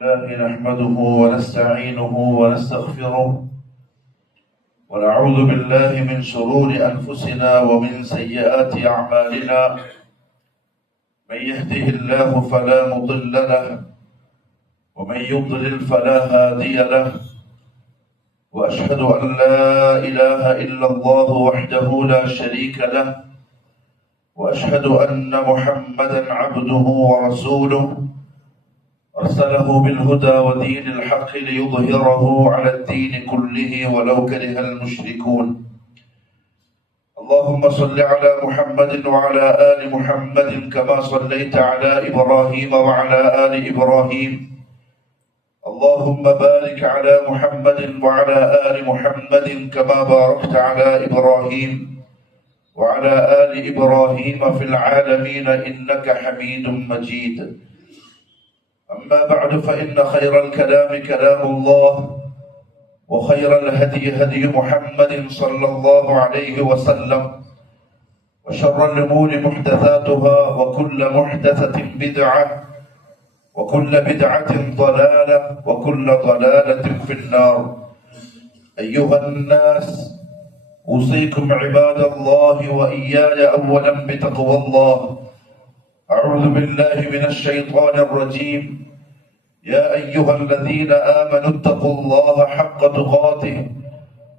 نحمده ونستعينه ونستغفره ونعوذ بالله من شرور أنفسنا ومن سيئات أعمالنا. من يهده الله فلا مضل له ومن يضلل فلا هادي له، وأشهد أن لا إله إلا الله وحده لا شريك له، وأشهد أن محمدا عبده ورسوله أرسله بالهدى ودين الحق ليظهره على الدين كله ولو كره المشركون. اللهم صل على محمد وعلى آل محمد كما صليت على إبراهيم وعلى آل إبراهيم. اللهم بارك على محمد وعلى آل محمد كما باركت على إبراهيم وعلى آل إبراهيم في العالمين إنك حميد مجيد. أما بعد فإن خير الكلام كلام الله، وخير الهدي هدي محمد صلى الله عليه وسلم، وشر الأمور محدثاتها، وكل محدثة بدعة، وكل بدعة ضلالة، وكل ضلالة في النار. أيها الناس، أوصيكم عباد الله وإياي أولا بتقوى الله. أعوذ بالله من الشيطان الرجيم. يا أيها الذين آمنوا اتقوا الله حق تقاته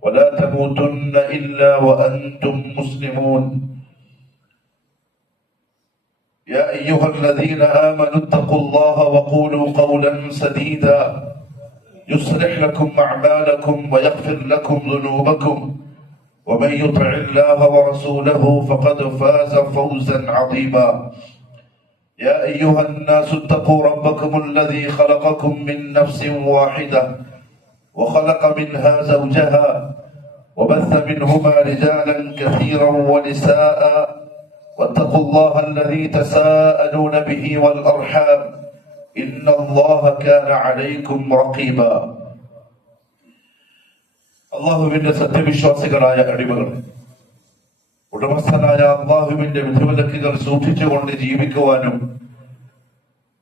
ولا تموتن إلا وأنتم مسلمون. يا أيها الذين آمنوا اتقوا الله وقولوا قولا سديدا يصلح لكم أعمالكم ويغفر لكم ذنوبكم، ومن يطع الله ورسوله فقد فاز فوزا عظيما. يا أيها الناس اتقوا ربكم الذي خلقكم من نفس واحدة وخلق منها زوجها وبث منهما رجالا كثيرا ونساء، واتقوا الله الذي تساءلون به والأرحام إن الله كان عليكم رقيبا. അല്ലാഹുവിന്റെ സത്യവിശ്വാസികളായ അടിമകൾ, ഉടമസ്ഥനായ അല്ലാഹുവിന്റെ വിധിവിലക്കുകൾ സൂക്ഷിച്ചുകൊണ്ട് ജീവിക്കുവാനും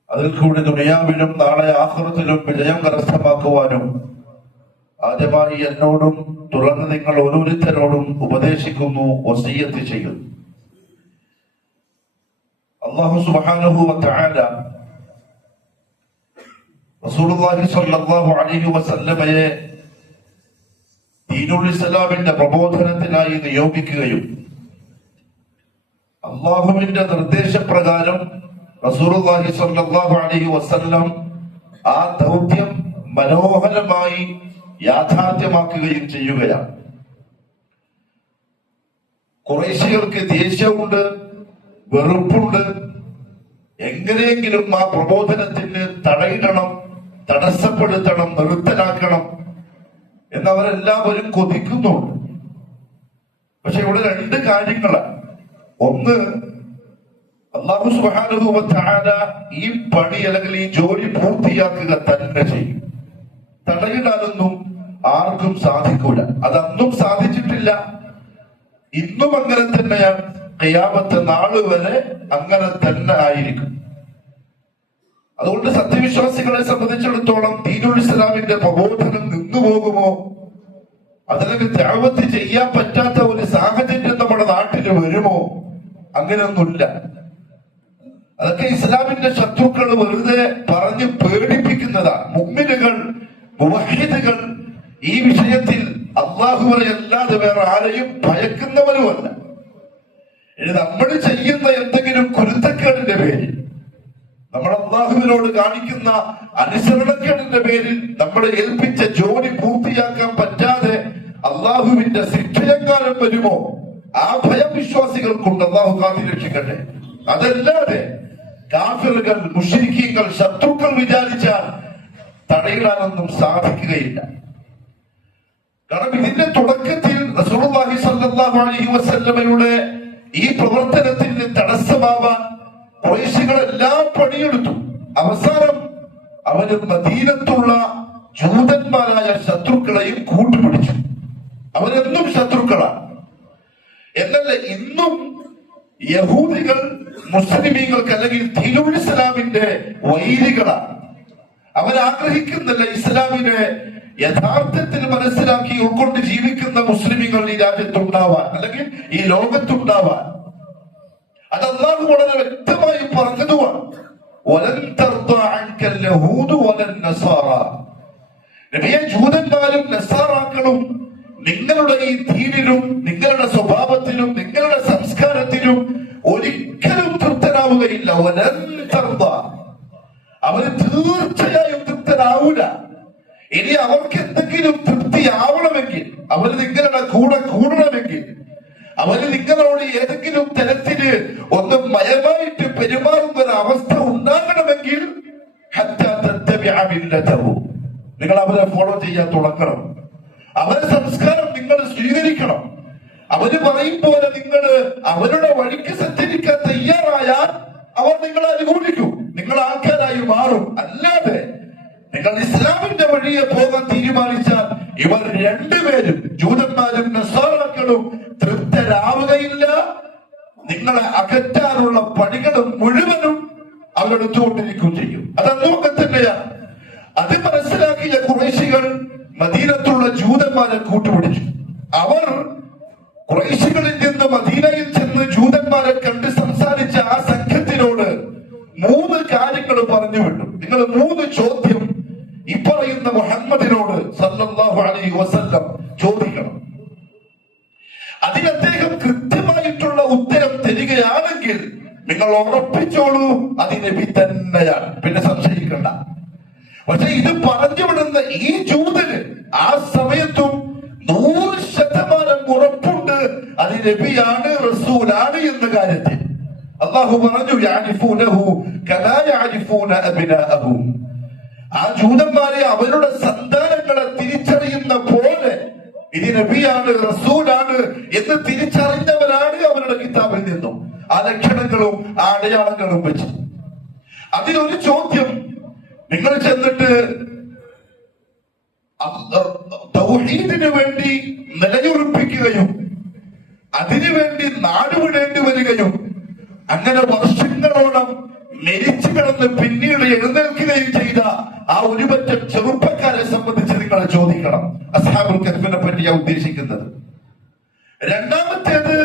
അതിൽ കൂടി ദുനിയാവിലും നാളെ ആഖിറത്തിലും വിജയം കരസ്ഥമാക്കുവാനും ആദ്യമായി എന്നോടും തുടർന്ന് നിങ്ങൾ ഓരോരുത്തരോടും ഉപദേശിക്കുന്നു, വസിയ്യത്ത് ചെയ്യുന്നു. അല്ലാഹു സുബ്ഹാനഹു വ തആല റസൂലുള്ളാഹി സ്വല്ലല്ലാഹു അലൈഹി വസല്ലമയെ ദീനുൽ ഇസ്ലാമിന്റെ പ്രബോധനത്തിനായി നിയോഗിക്കുകയും അല്ലാഹുവിന്റെ നിർദ്ദേശപ്രകാരം റസൂലുള്ളാഹി സ്വല്ലല്ലാഹു അലൈഹി വസല്ലം ആ ദൗത്യം മനോഹരമായി യാഥാർത്ഥ്യമാക്കുകയും ചെയ്യുകയാണ്. ഖുറൈശികൾക്ക് ദേഷ്യമുണ്ട്, വെറുപ്പുണ്ട്. എങ്ങനെയെങ്കിലും ആ പ്രബോധനത്തിന് തടയിടണം, തടസ്സപ്പെടുത്തണം, നിർത്തലാക്കണം എന്നവരെല്ലാവരും കൊതിക്കുന്നുണ്ട്. പക്ഷെ ഇവിടെ രണ്ട് കാര്യങ്ങളാണ്. ഒന്ന്, അല്ലാഹു സുബ്ഹാനഹു വ തആല ഈ പണി അല്ലെങ്കിൽ ഈ ജോലി പൂർത്തിയാക്കുക തന്നെ ചെയ്യും. തടയിടാനൊന്നും ആർക്കും സാധിക്കൂല. അതന്നും സാധിച്ചിട്ടില്ല, ഇന്നും അങ്ങനെ തന്നെയാണ്. ഖിയാമത്ത് നാള് വരെ അങ്ങനെ തന്നെ ആയിരിക്കും. അതുകൊണ്ട് സത്യവിശ്വാസികളെ സംബന്ധിച്ചിടത്തോളം ദീനുൽ ഇസ്ലാമിന്റെ പ്രബോധനം നിന്നുപോകുമോ, അതല്ലെങ്കിൽ ദഅവത്ത് ചെയ്യാൻ പറ്റാത്ത ഒരു സാഹചര്യം നമ്മുടെ നാട്ടിൽ വരുമോ, അങ്ങനെയൊന്നുമില്ല. അതൊക്കെ ഇസ്ലാമിന്റെ ശത്രുക്കൾ വെറുതെ പറഞ്ഞ് പേടിപ്പിക്കുന്നതാണ്. മുഅ്മിനുകൾ, മുവഹ്ഹിദുകൾ ഈ വിഷയത്തിൽ അല്ലാഹുവിനെ അല്ലാതെ വേറെ ആരെയും ഭയക്കുന്നവരുമല്ല. ഇനി നമ്മൾ ചെയ്യുന്ന എന്തെങ്കിലും കുരുത്തക്കേടിന്റെ പേരിൽ, നമ്മൾ അല്ലാഹുവിനോട് കാണിക്കുന്ന അനുസരണക്കേടിന്റെ പേരിൽ നമ്മളെ ഏൽപ്പിച്ച ജോലി പൂർത്തിയാക്കാൻ പറ്റാതെ അല്ലാഹുവിന്റെ ശിക്ഷയെങ്ങാനും വരുമോ, ആ ഭയം വിശ്വാസികൾക്കുണ്ട്. അല്ലാഹു കാത്തുരക്ഷിക്കട്ടെ. അതല്ലാതെ കാഫിറുകൾ, മുശ്രിക്കീങ്ങൾ, ശത്രുക്കൾ വിചാരിച്ചാൽ തടയിടാനൊന്നും സാധിക്കുകയില്ല. കാരണം ഇതിന്റെ തുടക്കത്തിൽ റസൂലുള്ളാഹി സ്വല്ലല്ലാഹു അലൈഹി വസല്ലമയുടെ ഈ പ്രവർത്തനത്തിന് തടസ്സമാവാൻ ഖുറൈശികളെല്ലാം പണിയെടുത്തു. അവസാനം അവര് മദീനത്തുള്ള ജൂതന്മാരായ ശത്രുക്കളെയും കൂട്ടുപിടിച്ചു. അവരെന്നും ശത്രുക്കളാണ്. എന്നല്ല, ഇന്നും യഹൂദികൾ മുസ്ലിമീങ്ങൾക്ക് അല്ലെങ്കിൽ ദീനുൽ ഇസ്ലാമിന്റെ വൈരികളാണ്. അവരാഗ്രഹിക്കുന്നില്ല ഇസ്ലാമിനെ യഥാർത്ഥത്തിൽ മനസ്സിലാക്കി ഉൾക്കൊണ്ട് ജീവിക്കുന്ന മുസ്ലിമുകൾ ഈ രാജ്യത്തുണ്ടാവാൻ, അല്ലെങ്കിൽ ഈ ലോകത്തുണ്ടാവാൻ. അത് അല്ലാഹു വളരെ വ്യക്തമായി പറഞ്ഞതുമാണ്. നബിയെ, ജൂതന്മാരും നസാറാക്കളും നിങ്ങളുടെ ഈ ദീനിലും നിങ്ങളുടെ സ്വഭാവത്തിലും നിങ്ങളുടെ സംസ്കാരത്തിലും ഒരിക്കലും തൃപ്തരാവുകയില്ല. അവര് തീർച്ചയായും തൃപ്തരാവൂല. ഇനി അവർക്ക് എന്തെങ്കിലും തൃപ്തിയാവണമെങ്കിൽ, അവര് നിങ്ങളുടെ കൂടെ കൂടണമെങ്കിൽ, അവര് നിങ്ങളോട് ഏതെങ്കിലും തരത്തില് ഒന്ന് മയമായിട്ട് പെരുമാറുന്ന ഒരു അവസ്ഥ ഉണ്ടാകണമെങ്കിൽ നിങ്ങൾ അവരെ ഫോളോ ചെയ്യാൻ തുടങ്ങണം. അവരുടെ സംസ്കാരം നിങ്ങൾ സ്വീകരിക്കണം. അവര് പറയും പോലെ നിങ്ങൾ അവരുടെ വഴിക്ക് സഞ്ചരിക്കാൻ തയ്യാറായാൽ അവർ നിങ്ങളെ അനുകൂലിക്കും, നിങ്ങൾ ആൾക്കാരായി മാറും. അല്ലാതെ നിങ്ങൾ ഇസ്ലാമിന്റെ വഴിയെ പോകാൻ തീരുമാനിച്ചാൽ ഇവർ രണ്ടുപേരും, ജൂതന്മാരും നസാറാക്കളും, തൃപ്തരാവുകയില്ല. നിങ്ങളെ അകറ്റാനുള്ള പണികളും മുഴുവനും അവരെടുത്തുകൊണ്ടിരിക്കുകയും ചെയ്യും. അത് അതുകൊണ്ട് തന്നെയാണ്. അത് മനസ്സിലാക്കിയ ഖുറൈശികൾ മദീനത്തുള്ള ജൂതന്മാരെ കൂട്ടുപിടിച്ചു. അവർ ഖുറൈശികളിൽ നിന്ന് മദീനയിൽ ചെന്ന് ജൂതന്മാരെ കണ്ട് സംസാരിച്ച ആ സംഘത്തിനോട് 3 കാര്യങ്ങൾ പറഞ്ഞു വിട്ടു. നിങ്ങൾ 3 ചോദ്യം ഈ പറയുന്ന മുഹമ്മദിനോട് സല്ലല്ലാഹു അലൈഹി വസല്ലം ചോദിക്കണം. അതിന് അദ്ദേഹം കൃത്യമായിട്ടുള്ള ഉത്തരം തരികയാണെങ്കിൽ നിങ്ങൾ ഉറപ്പിച്ചോളൂ, അത് നബി തന്നെയാണ്, പിന്നെ സംശയിക്കണ്ട. പക്ഷെ ഇത് പറഞ്ഞു വിടുന്ന ഈ ജൂതന് ആ സമയത്തും 100% ഉറപ്പുണ്ട് അത് നബിയാണ്, റസൂലാണ് എന്ന കാര്യത്തിൽ. അല്ലാഹു പറഞ്ഞു, യഅരിഫൂനഹു കമാ യഅരിഫൂന അബ്നാഅഹും. ആ ജൂതന്മാരെ അവരുടെ സന്താനങ്ങളെ തിരിച്ചറിയുന്ന പോലെ ഇത് നബിയാണ്, റസൂലാണ് എന്ന് തിരിച്ചറിഞ്ഞവരാണ് അവരുടെ കിതാബിൽ നിന്നും ആ ലക്ഷണങ്ങളും ആ അടയാളങ്ങളും വെച്ച്. അതിലൊരു ചോദ്യം, നിങ്ങൾ ചെന്നിട്ട് തൗഹീദിന് വേണ്ടി നിലയുറപ്പിക്കുകയും അതിനുവേണ്ടി നാടുവിടേണ്ടി വരികയും അങ്ങനെ വർഷങ്ങളോളം മരിച്ചു കിടന്ന് പിന്നീട് എഴുന്നേൽക്കുകയും ചെയ്ത ആ ഒരുപറ്റം ചെറുപ്പക്കാരെ സംബന്ധിച്ച് നിങ്ങൾ ചോദിക്കണം. അസ്ഹാബുൽ കഹ്ഫിനെ പറ്റിയാണ് ഉദ്ദേശിക്കുന്നത്. രണ്ടാമത്തേത്,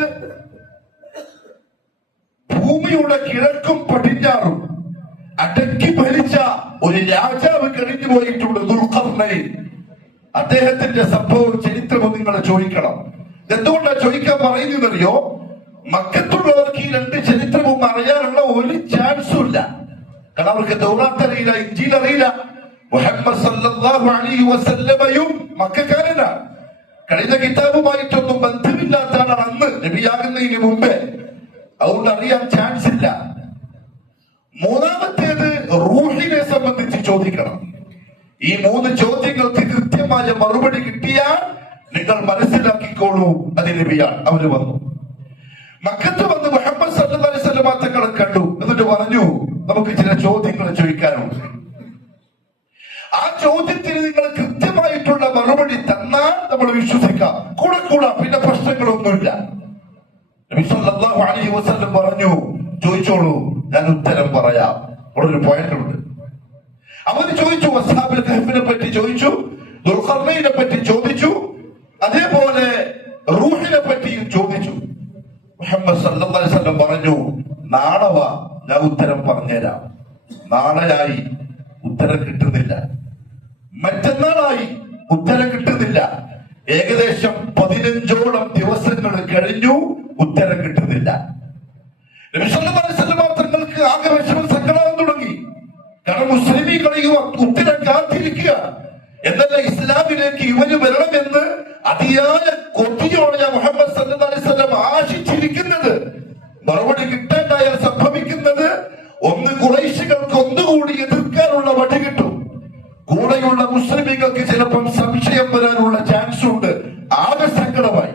ഭൂമിയുടെ കിഴക്കും പടിഞ്ഞാറും അടക്കി ഭരിച്ച ഒരു രാജാവ് കഴിഞ്ഞു പോയിട്ടുണ്ട്, ദുൽഖർനൈൻ. അദ്ദേഹത്തിന്റെ സംഭവവും ചരിത്രവും നിങ്ങൾ ചോദിക്കണം. എന്തുകൊണ്ടാണ് ചോദിക്കാൻ പറയുന്നറിയോ? മക്കത്തുള്ളവർക്ക് ഈ 2 ചരിത്രവും അറിയാനുള്ള ഒരു ചാൻസും ഇല്ല. കാരണം അവർക്ക് തൗറാത്ത് അറിയില്ല, ഇഞ്ചീൽ അറിയില്ല. മുഹമ്മദ് സല്ലല്ലാഹു അലൈഹി വസല്ലമയും മക്കക്കാരനാണ്. കഴിഞ്ഞ കിതാബുമായിട്ടൊന്നും ബന്ധമില്ലാത്ത ആളാണ് അന്ന് നബിയാകുന്നതിന് മുമ്പേ. അതുകൊണ്ട് അറിയാൻ ചാൻസ് ഇല്ല. മൂന്നാമത്തേത്, റൂഹിനെ സംബന്ധിച്ച് ചോദിക്കണം. ഈ 3 ചോദ്യങ്ങൾക്ക് കൃത്യമായ മറുപടി കിട്ടിയാൽ നിങ്ങൾ മനസ്സിലാക്കിക്കോളൂ അത് നബിയാണ്. അവര് വന്നു, മക്കത്ത് വന്ന് മുഹമ്മദ് സല്ലല്ലാഹു അലൈഹി വസല്ലം തങ്ങളെ കണ്ടു. എന്നിട്ട് പറഞ്ഞു, നമുക്ക് ചില ചോദ്യങ്ങൾ ചോദിക്കാനുണ്ട്. ആ ചോദ്യത്തിന് നിങ്ങൾ കൃത്യമായിട്ടുള്ള മറുപടി തന്നാൽ നമ്മൾ വിശ്വസിക്കാം, കൂടെ പിന്നെ പ്രശ്നങ്ങളൊന്നുമില്ല. നബി സല്ലല്ലാഹു അലൈഹി വസല്ലം പറഞ്ഞു, ചോദിച്ചോളൂ, ഞാൻ ഉത്തരം പറയാം. അവിടെ ഒരു പോയിന്റ് ഉണ്ട്. അവര് ചോദിച്ചു, അസ്ഹാബുൽ കഹ്ഫിനെ പറ്റി ചോദിച്ചു, ദുൽഖർനൈനെ പറ്റി ചോദിച്ചു, അതേപോലെ റൂഹിനെ പറ്റിയും ചോദിച്ചു. മുഹമ്മദ് സല്ലല്ലാഹു അലൈഹി വസല്ലം പറഞ്ഞു, നാളെ വാ, ഞാൻ ഉത്തരം പറഞ്ഞുതരാം. നാളെയായി, ഉത്തരം കിട്ടുന്നില്ല. മറ്റന്നാളായി, ഉത്തരം കിട്ടുന്നില്ല. ഏകദേശം 15ഓളം ദിവസങ്ങൾ കഴിഞ്ഞു, ഉത്തരം കിട്ടുന്നില്ല. നബി സല്ലല്ലാഹു അലൈഹി വസല്ലം തങ്ങൾക്ക് ആകെ വിഷമം, സങ്കടം തുടങ്ങി. കാരണം മുസ്ലിമീങ്ങളെ ഉത്തരം കാത്തിരിക്കുക എന്നല്ല, ഇസ്ലാമിലേക്ക് ഇവര് വരണമെന്ന് അതിയായ കൊതിയോടെ മുഹമ്മദ് സല്ലല്ലാഹു അലൈഹി വസല്ലം ആശിച്ചിരിക്കുന്നത്. മറുപടി കിട്ടാണ്ടായാൽ സംഭവിക്കുന്നത്, ഒന്ന് ഖുറൈശികൾക്ക് ഒന്നുകൂടി എതിർക്കാനുള്ള വഴി കിട്ടും. കൂടെയുള്ള മുസ്ലിമീങ്ങൾക്ക് ചിലപ്പം സംശയം വരാനുള്ള ചാൻസ് ഉണ്ട്. ആകെ സങ്കടമായി.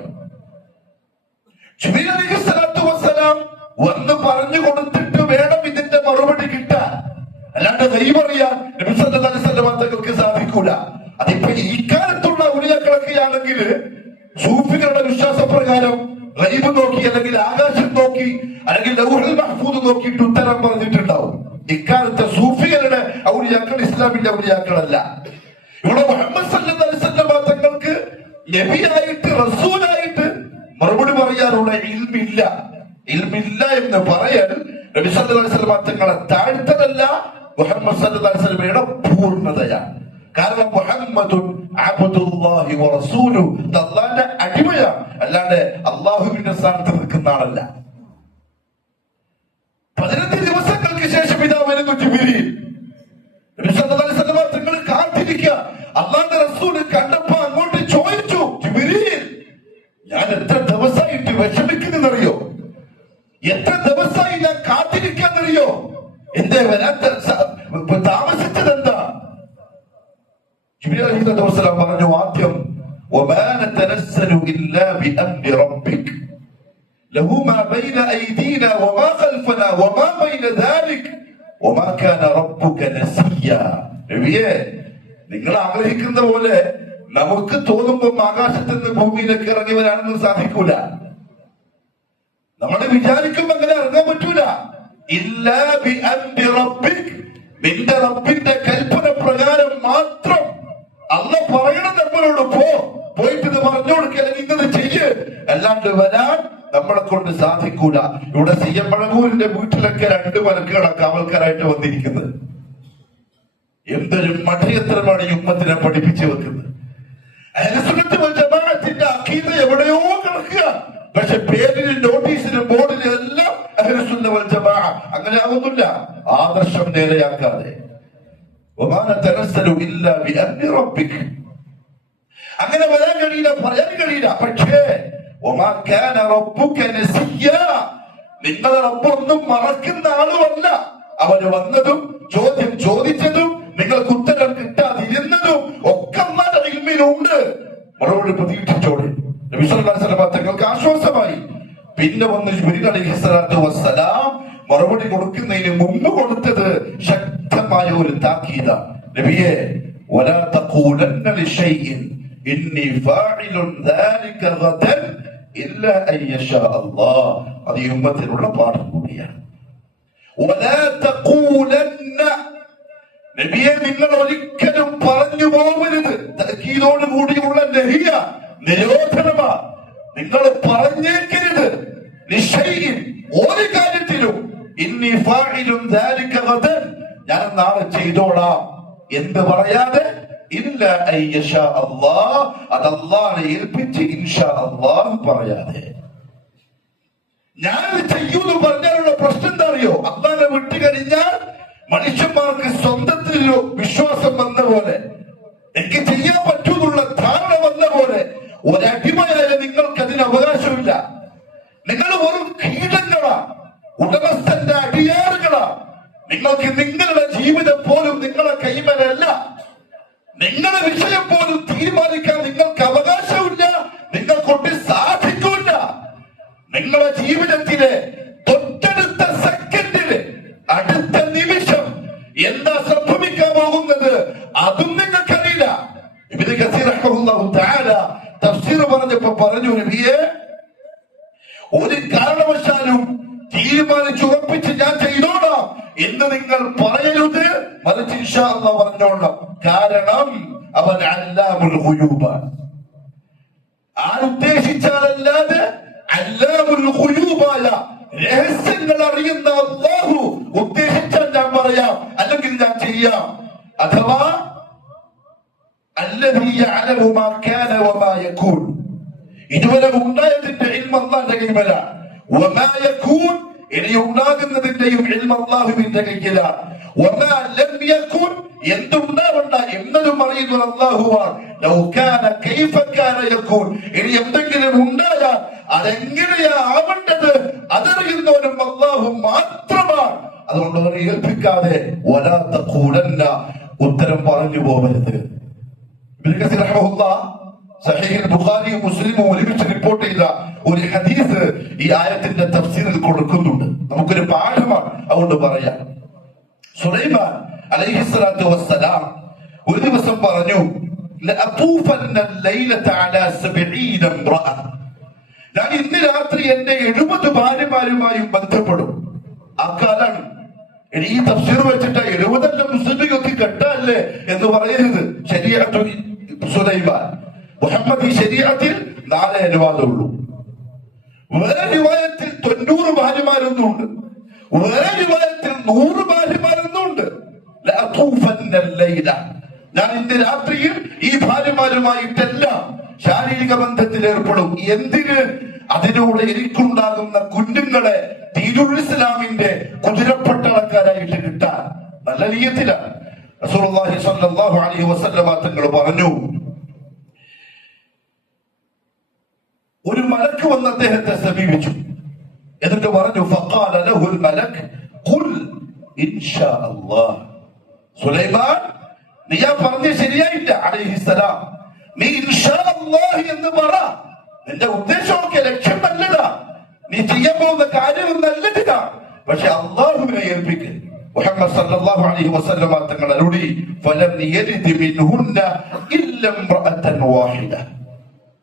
ജിബ്രീൽ അലൈഹിസ്സലാത്തു വസ്സലാം വന്ന് പറഞ്ഞു കൊടുത്തിട്ട് വേണം ഇതിന്റെ മറുപടി കിട്ടാൻ. അല്ലാണ്ട് ഗൈബറിയാൻ നബി സല്ലല്ലാഹു അലൈഹി വസല്ലം തങ്ങൾക്ക് സാധിക്കൂല. അതിപ്പോ ഈ കാലത്തുള്ള ഉലിയാക്കളൊക്കെ ആണെങ്കിൽ സൂഫികളുടെ വിശ്വാസപ്രകാരം ഗൈബ് നോക്കി, അല്ലെങ്കിൽ ആകാശം നോക്കി, അല്ലെങ്കിൽ ലൗഹുൽ മഹ്ഫൂദ് നോക്കിയിട്ട് ഉത്തരം പറഞ്ഞിട്ടുണ്ടാവും. ഇക്കാലത്തെ സൂഫികളുടെ ഔലിയാക്കൾ ഇസ്ലാമിന്റെ ഔലിയാക്കളല്ല. ഇവിടെ മുഹമ്മദ് സല്ലല്ലാഹു അലൈഹി വസല്ലം തങ്ങൾക്ക് നബിയായിട്ട് റസൂലായിട്ട് മറുപടി പറയാനുള്ള ഇൽമില്ല. ഇൽമില്ല എന്ന് പറയാൻ നബി സല്ലല്ലാഹു അലൈഹി വസല്ലം തങ്ങളെ താഴ്ത്തതല്ല, മുഹമ്മദ് സല്ലല്ലാഹു അലൈഹി വസല്ലമയുടെ പൂർണ്ണതയാണ്. കാരണം മുഹമ്മദുൻ അബ്ദുല്ലാഹി വറസൂലുഹു, അല്ലാഹുവിന്റെ അടിമയാണ്, അല്ലാതെ അല്ലാഹുവിന്റെ സ്ഥാനത്ത് നിൽക്കുന്ന ആളല്ല. 15 ദിവസങ്ങൾക്ക് ശേഷം ഇതാ വരുന്നു ജിബ്രീൽ. നബി സല്ലല്ലാഹു അലൈഹി വസല്ലം തങ്ങൾ കാത്തിരിക്കുക. അല്ലാഹുവിന്റെ റസൂൽ കണ്ടപ്പോ അങ്ങോട്ട് ചോദിച്ചു, ജിബ്രീൽ, ഞാൻ എത്ര ദിവസമായിട്ട് വിഷമിക്കുന്നറിയോ, എത്ര ദിവസമായി ഞാൻ കാത്തിരിക്കാന്നറിയോ, എന്തേ വരാൻ താമസിച്ചത് എന്താ? ജിബ്രീൽ അലൈഹി വസല്ലം പറഞ്ഞു, ആദ്യം വമാ നതനസ്സലു ഇല്ലാ ബിഅംരി റബ്ബിക് ലഹു മാ ബൈന അയ്ദീനാ വമാ ഖൽഫനാ വമാ ബൈന ദാലിക് വമാ കാന റബ്ബുക നസിയ്യ. നബിയേ, നിങ്ങൾ ആഗ്രഹിക്കുന്ന പോലെ നമുക്ക് തോന്നുമ്പോൾ ആകാശത്ത് നിന്ന് ഭൂമിയിലേക്ക് ഇറങ്ങി വരാനൊന്നും സാധിക്കൂല. നമ്മൾ വിചാരിക്കുമ്പോ അങ്ങനെ ഇറങ്ങാൻ പറ്റൂല. ഇല്ലാ ബിഅംരി റബ്ബിക്, നിന്റെ റബ്ബിന്റെ കൽപ്പന പ്രകാരം മാത്രം. അല്ലാഹു പറയണം നമ്മളോട്, പോയിട്ട് ഇത് പറഞ്ഞു കൊടുക്കുക, ഇന്നത് ചെയ്യ്, അല്ലാണ്ട് വരാൻ നമ്മളെ കൊണ്ട് സാധിക്കൂല. ഇവിടെ സി എം മഴമൂരിന്റെ വീട്ടിലൊക്കെ 2 മലക്കുകളാണ് കാവൽക്കാരായിട്ട് വന്നിരിക്കുന്നത്. എന്തൊരു മഠയത്രമാണ് ഈ ഉമ്മത്തിനെ പഠിപ്പിച്ചു വെക്കുന്നത്. അഹ്ലുസുന്നത്ത് വൽ ജമാഅത്തിന്റെ അഖീദ എവിടെയോ കിടക്കുക, പക്ഷെ പേരിലും നോട്ടീസിലും ബോർഡിലും എല്ലാം അഹ്ലുസുന്നത്ത് വൽ ജമാഅ. അങ്ങനെ ആവുന്നില്ല, ആദർശം നേരെയാക്കാതെ. വമാ നതനസ്സലു ഇല്ലാ ബിഅംരി റബ്ബിക്, അങ്ങനെ വരാൻ കഴിയില്ല, പറയാൻ കഴിയില്ല. പക്ഷേ വമാ കാന റബ്ബുക നസിയ്യ, നിങ്ങളുടെ റബ്ബ് ഒന്നും മറക്കുന്ന ആളുമല്ല. അവര് വന്നതും ചോദ്യം ചോദിച്ചതും നിങ്ങൾക്ക് ഉത്തരം കിട്ടാതിരുന്നതും ഒക്കെ അല്ലാഹുവിന്റെ ഇൽമിലുണ്ട്. മറുപടി പ്രതീക്ഷിച്ചോടെ നബി സല്ലല്ലാഹു അലൈഹി വസല്ലം തങ്ങൾക്ക് ആശ്വാസമായി. പിന്നെ വന്ന് ജിബ്രീൽ അലൈഹിസ്സലാത്തു വസ്സലാം മറുപടി കൊടുക്കുന്നതിന് മുമ്പ് കൊടുത്തത് ശക്തമായ ഒരു താക്കീതാണ്. നബിയെ, വലാ തഖൂലന്ന ലിശൈഇൻ ഇന്നി ഫാഇലുൻ ദാലിക ഗദൻ ഇല്ലാ അൻ യശാ അല്ലാഹ്. അത് ഈ ഉമ്മത്തിനുള്ള പാഠം കൂടിയാണ്. വലാ തഖൂലന്ന, നബിയെ, നിങ്ങൾ ഒരിക്കലും പറഞ്ഞു പോകരുത്. തഅക്കീദോട് കൂടിയുള്ള നഹിയ, നിരോധനമാ. നിങ്ങൾ പറഞ്ഞേക്കരുത് ലിശൈഇൻ, ഒരു കാര്യത്തിലും, ഇന്നി ഫാഇലുൻ ദാലിക ഗദൻ, ഞാൻ നാളെ ചെയ്തോളാം എന്ന് പറയാതെ, ഇല്ലാ അൻ യശാ അല്ലാഹ്, അത് അല്ലാഹുവിനെ ഏൽപ്പിച്ച് ഇൻഷാ അല്ലാഹ് പറയാതെ. ഞാൻ ചെയ്യൂന്ന് പറഞ്ഞാലുള്ള പ്രശ്നം എന്താ അറിയോ? അല്ലാഹുവിനെ വിട്ടു കഴിഞ്ഞാൽ മനുഷ്യന്മാർക്ക് സ്വന്തത്തിലൊരു വിശ്വാസം വന്ന പോലെ, എനിക്ക് ചെയ്യാൻ പറ്റൂന്നുള്ള ധാരണ വന്ന പോലെ, ഒരടിമയായ നിങ്ങൾക്ക് അതിന് അവകാശമില്ല. നിങ്ങൾ വെറും കീടങ്ങളാ, ഉടമസ്ഥന്റെ അടിയാറുകളാ. നിങ്ങൾക്ക് നിങ്ങളുടെ ജീവിതം പോലും നിങ്ങളെ കൈമലല്ല. നിങ്ങളുടെ വിഷയം പോലും തീരുമാനിക്കാൻ നിങ്ങൾക്ക് അവകാശമില്ല, നിങ്ങൾക്കൊണ്ട് സാധിക്കില്ല. നിങ്ങളുടെ ജീവിതത്തിലെ തൊട്ടടുത്ത സെക്കൻഡില്, അടുത്ത നിമിഷം എന്താ സംഭവിക്കാൻ പോകുന്നത് അതും നിങ്ങൾക്കറിയില്ല. ഇബ്നു കസീർ റഹിമഹുല്ലാഹു തആല തഫ്സീർ പറഞ്ഞപ്പോ പറഞ്ഞു, നബിയെ, ഒരു കാരണവശാലും തീരുമാനിച്ചുറപ്പിച്ച് ഞാൻ ചെയ്തോളാം എന്ന് നിങ്ങൾ പറയരുത്, മറിച്ച് ഇൻഷാ അല്ലാഹ് പറഞ്ഞോളാം. കാരണം അവൻ അല്ലാമുൽ ഖുയൂബാണ്. ആരുദ്ദേശിച്ചാലല്ലാതെ അല്ലാമുൽ ഖുയൂബായ രഹസ്യങ്ങൾ അറിയുന്ന അല്ലാഹു ഉദ്ദേശിച്ചാൽ ഞാൻ പറയാം, അല്ലെങ്കിൽ ഞാൻ ചെയ്യാം. അഥവാ അല്ലദീ യഅലമു മാ കാന വമാ യകൂൻ, ഇതുവരെ ഉണ്ടായതിന്റെ ഇൽമ് അല്ലാഹുവിന്റെ കയ്യിലാണ്. വമാ യകൂൻ, ഇനി ഉണ്ടാകുന്നതിന്റെയും ഇൽമ് അല്ലാഹുവിന്റെ കയ്യിലാണ്. വമാ ലം യകുൻ, എന്തുണ്ടാവണ്ട എന്നതും അറിയുന്നത് അല്ലാഹുവാണ്. ലൗ കാന കൈഫ കാന യകൂൻ, ഇനി എന്തെങ്കിലും ഉണ്ടായാൽ അതെങ്ങനെയാ ആവേണ്ടത് അതറിയുന്നവനും അല്ലാഹു മാത്രമാണ്. അതുകൊണ്ട് അവരെ ഏൽപ്പിക്കാതെ വലാ തഖൂലന്ന, ഉത്തരം പറഞ്ഞു പോകരുത്. ഇബ്നു കസീർ റഹിമഹുല്ലാഹ് സഹീഹുൽ ബുഖാരിയും മുസ്ലിമും ഒരുമിച്ച് റിപ്പോർട്ട് ചെയ്ത ഒരു ഹദീസ് ഈ ആയത്തിന്റെ തഫ്സീറിൽ കൊടുക്കുന്നുണ്ട്. നമുക്കൊരു പാഠമാണ്, അതുകൊണ്ട് പറയാം. സുലൈമാൻ അലൈഹിസ്സലാത്തു വസ്സലാം ഒരു ദിവസം പറഞ്ഞു, ലഅതൂഫന്ന ലൈലത അലാ 70 ഇംറഅ, ഞാൻ ഇന്ന് രാത്രി എന്റെ 70 ഭാര്യമാരുമായും ബന്ധപ്പെടും. ആ കാലാണ് ഇനി ഈ തഫ്സീർ വെച്ചിട്ട് 70 മുസ്ലിമൊക്കെ കെട്ടല്ലേ എന്ന് പറയരുത്. ശരീഅത്തു സുലൈമാൻ മുഹമ്മദ് ഈ ശരീഅത്തിൽ 4 അനുവാദമുള്ളൂ. വേറെ റിവായത്തിൽ 90 ഭാര്യമാരൊന്നുമുണ്ട്, വേറെ റിവായത്തിൽ 100 ഭാര്യമാരൊന്നുമുണ്ട്. ഞാൻ ഇന്ന് രാത്രിയിൽ ഈ ഭാര്യമാരുമായിട്ടെല്ലാം ശാരീരിക ബന്ധത്തിൽ ഏർപ്പെടും. എന്തിന്? അതിലൂടെ എനിക്കുണ്ടാകുന്ന കുഞ്ഞുങ്ങളെ ദീനുൽ ഇസ്ലാമിന്റെ കുതിരപ്പട്ടാളക്കാരായിട്ട് കിട്ടാൻ. നല്ല നിയത്തിലാണ്. റസൂലുള്ളാഹി സ്വല്ലല്ലാഹു അലൈഹി വസല്ലമ തങ്ങൾ പറഞ്ഞു, ഒരു മലക്ക് വന്ന് അദ്ദേഹത്തെ സമീപിച്ചു. എന്നിട്ട് പറഞ്ഞു, ഫഖാല ലഹുൽ മലക് ഖുൽ ഇൻഷാ അല്ലാഹ്. സുലൈമാൻ, നീ പറഞ്ഞ ശരിയായില്ല അലൈഹിസ്സലാം. നീ ഇൻഷാ അല്ലാഹ് എന്ന് പറ. നിന്റെ ഉദ്ദേശമൊക്കെ ലക്ഷ്യം നല്ലതാ, നീ ചെയ്യാൻ പോകുന്ന കാര്യം നല്ലതിനാ, പക്ഷെ അള്ളാഹുവിനെ ഏൽപ്പിക്ക്. മുഹമ്മദ് സല്ലല്ലാഹു അലൈഹി വസല്ലമ തങ്ങൾ അരുളി, ഫലം യലിദ് മിൻഹുന്ന ഇല്ല ഇംറഅതൻ വാഹിദ.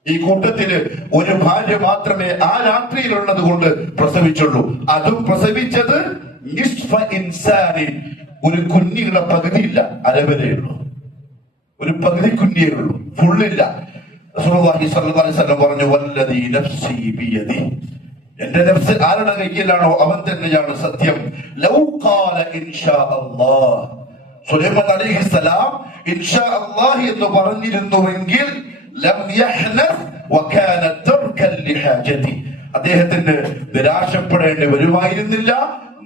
ഈ കൂട്ടത്തില് ഒരു ഭാര്യ മാത്രമേ ആ രാത്രിയിലുള്ളത് കൊണ്ട് പ്രസവിച്ചുള്ളൂ. അതും പ്രസവിച്ചത് നിസ്ഫ ഇൻസാനിൻ, ഒരു കുഞ്ഞിയുടെ പകുതിയില്ല, അരവരെയുള്ളൂ. ഒരു പകുതി കുഞ്ഞിയേ ഉള്ളൂ, ഫുള്ളില്ല. റസൂലുള്ളാഹി സ്വല്ലല്ലാഹു അലൈഹി വസല്ലം പറഞ്ഞു, വല്ലദീ നഫ്സി ബിയദി, എന്റെ നഫ്സ് ആരുടെ കയ്യിലാണോ അവൻ തന്നെയാണ് സത്യം. ലൗ ഖാല ഇൻഷാ അല്ലാഹ്, സുലൈമാൻ അലൈഹിസ്സലാം ഇൻഷാ അല്ലാഹ് എന്ന് പറഞ്ഞിരുന്നുവെങ്കിൽ ലം യഹ്നസ് വകാന തർകൻ ലിഹാജതി, അദ്ദേഹത്തിന് നിരാശപ്പെടേണ്ടി വരുമായിരുന്നില്ല.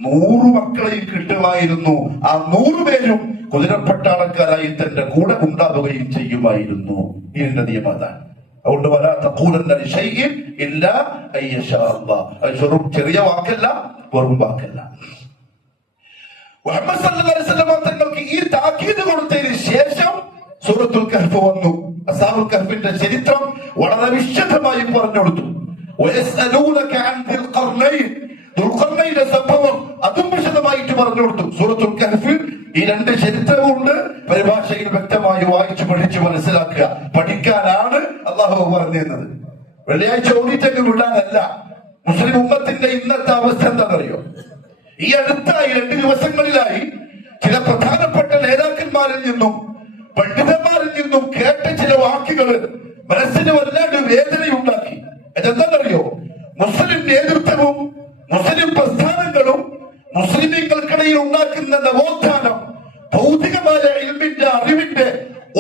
100 മക്കളെയും കിട്ടുമായിരുന്നു. ആ 100 പേരും കുതിരപ്പട്ടാളക്കാരായി തന്റെ കൂടെ ഉണ്ടാവുകയും ചെയ്യുമായിരുന്നു. ഇതിന്റെ നിയമം അതാണ്. അതുകൊണ്ട് വലാ തഖൂലന്ന ലിശൈഇൻ ഇല്ലാ അയ്യശാ അല്ലാഹ്. അത് ചെറിയ വാക്കല്ല, വെറും വാക്കല്ല. മുഹമ്മദ് സല്ലല്ലാഹു അലൈഹി വസല്ലം തങ്ങൾക്ക് ഈ താക്കീത് കൊടുത്തതിന് ശേഷം സൂറത്തുൽ കഹ്ഫ് വന്നു. അസ്ഹാബുൽ കഹ്ഫിന്റെ ചരിത്രം വളരെ വിശദമായി പറഞ്ഞു കൊടുത്തു. വയസ്അലൂനക അൻ ദിൽ ഖർനൈൻ, ദുൽഖർനൈന്റെ സംഭവം അതും വിശദമായിട്ട് പറഞ്ഞു കൊടുത്തു. സൂറത്തുൽ കഹ്ഫിൽ ഈ 2 ചരിത്രമുണ്ട്. പരിഭാഷയിൽ വ്യക്തമായി വായിച്ചു പഠിച്ച് മനസ്സിലാക്കുക. പഠിക്കാനാണ് അള്ളാഹു പറഞ്ഞിരുന്നത്. വെള്ളിയാഴ്ച ഓടിച്ചങ്ങ് വിടാനല്ല. മുസ്ലിം ഉമ്മത്തിന്റെ ഇന്നത്തെ അവസ്ഥ എന്താണെന്നറിയോ? ഈ അടുത്തായി 2 ദിവസങ്ങളിലായി ചില പ്രധാനപ്പെട്ട നേതാക്കന്മാരിൽ നിന്നും പണ്ഡിതന്മാരിൽ നിന്നും കേട്ട ചില വാക്കുകള് മനസ്സിന് വല്ലാണ്ട് വേദനയുണ്ടാക്കി. അതെന്താണെന്നറിയോ? മുസ്ലിം നേതൃത്വവും മുസ്ലിം പ്രസ്ഥാനങ്ങളും മുസ്ലിമീങ്ങൾക്കിടയിൽ ഉണ്ടാക്കുന്ന നവോത്ഥാനം ഭൗതികമായ ഇൽമിന്റെ അറിവിന്റെ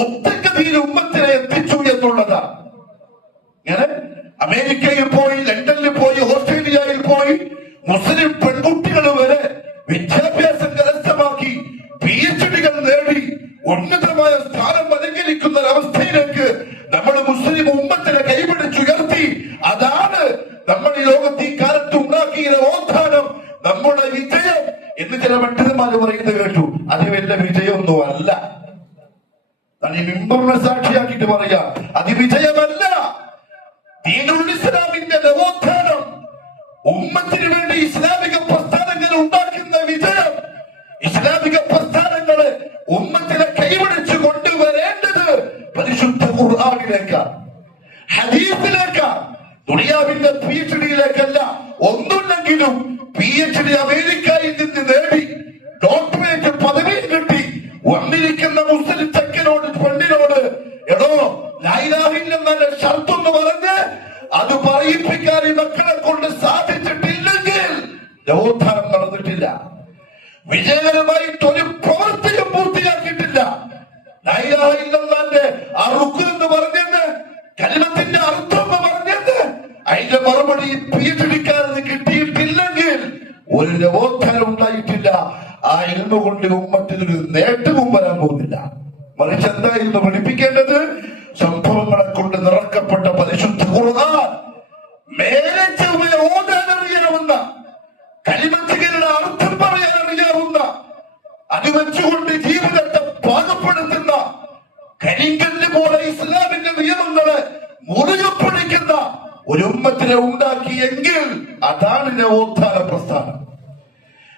ഒത്തഗതിയിൽ ഉമ്മത്തിനെ എത്തിച്ചു എന്നുള്ളതാണ്. ഇങ്ങനെ അമേരിക്കയിൽ പോയി, ലണ്ടനിൽ പോയി, ഓസ്ട്രേലിയയിൽ പോയി മുസ്ലിം പെൺകുട്ടികൾ വരെ വിദ്യാഭ്യാസം കരസ്ഥമാക്കി PhD-കൾ നേടി ഉന്നതമായ സ്ഥാനം അലങ്കരിക്കുന്ന ഒരവസ്ഥയിലേക്ക് നമ്മൾ മുസ്ലിം ഉമ്മത്തിനെ കൈപിടിച്ചുയർത്തി. അതാണ് നമ്മൾ ഈ ലോകത്ത് ഈ കാലത്ത് ഉണ്ടാക്കിയ നവോത്ഥാനം, നമ്മുടെ വിജയം എന്ന് ചില പണ്ഡിതന്മാർ പറയുന്നത് കേട്ടു. അത് വലിയ വിജയമൊന്നും അല്ല. ഈ മിമ്പറിനെ സാക്ഷിയാക്കിയിട്ട് പറയാം, അത് വിജയമല്ല. ദീനുൽ ഇസ്ലാമിന്റെ നവോത്ഥാനം, ഉമ്മത്തിന് വേണ്ടി ഇസ്ലാമിക പ്രസ്ഥാനങ്ങൾ ഉണ്ടാക്കുന്ന വിജയം, ഇസ്ലാമിക പ്രസ്ഥാനങ്ങളെ ഉമ്മത്തിനെ കൈപിടിച്ചു കൊണ്ടുവരേണ്ടത് പരിശുദ്ധ ഖുർആനിലേക്കാണ്, ഹദീസിലേക്കാണ്. ദുനിയാവിന്റെ PhD-യിലേക്കല്ല. ഒന്നുമില്ലെങ്കിലും PhD അമേരിക്കയിൽ നിന്ന് നേടി ഡോക്ടറേറ്റ് പദവി കിട്ടി വന്നിരിക്കുന്ന മുസ്ലിം ചെക്കനോട്, പെണ്ണിനോട്, എടോ ലാ ഇലാഹ ഇല്ലല്ലാഹ് ഷർത്തൊന്ന് പറഞ്ഞ് അത് പറയിപ്പിക്കാൻ ഈ മക്കളെ കൊണ്ട് സാധിച്ചിട്ടില്ലെങ്കിൽ നവോത്ഥാനം നടന്നിട്ടില്ല. വിജയകരമായിട്ട് ഒരു പ്രവൃത്തിയും പൂർത്തിയാക്കിയിട്ടില്ല. ലാ ഇലാഹ ഇല്ലല്ലാഹ്ന്റെ ആ റുക്ൻ എന്ന് പറഞ്ഞത്, കലിമത്തിന്റെ അർത്ഥം എന്ന് പറഞ്ഞത്, അതിന്റെ മറുപടി PhD-ക്കാരന് കിട്ടിയിട്ടില്ലെങ്കിൽ ഒരു നവോത്ഥാനം ഉണ്ടായിട്ടില്ല. ആ ഇൽമ കൊണ്ട് ഉമ്മത്തിനൊരു നേട്ടവും വരാൻ പോകുന്നില്ല. മറിച്ച് എന്തായിരുന്നു പഠിപ്പിക്കേണ്ടത്? സംഭവങ്ങളെ കൊണ്ട് നിറക്കപ്പെട്ട പരിശുദ്ധ ഖുർആൻ, മേലെ ചൊവ്വേ ഓതാൻ അറിയാവുന്ന, കലിമത്തുകളുടെ അർത്ഥം പറയാൻ അറിയാവുന്ന, അത് വെച്ചുകൊണ്ട് ജീവിതത്തെ പാകപ്പെടുത്തുന്ന, കരിങ്കല്ല് പോലെ ഇസ്ലാമിന്റെ നിയമങ്ങളെ മുറുകെ പിടിക്കുന്ന ഒരു ഉമ്മത്തിനെ ഉണ്ടാക്കിയെങ്കിൽ അതാണ് നവോത്ഥാന പ്രസ്ഥാനം,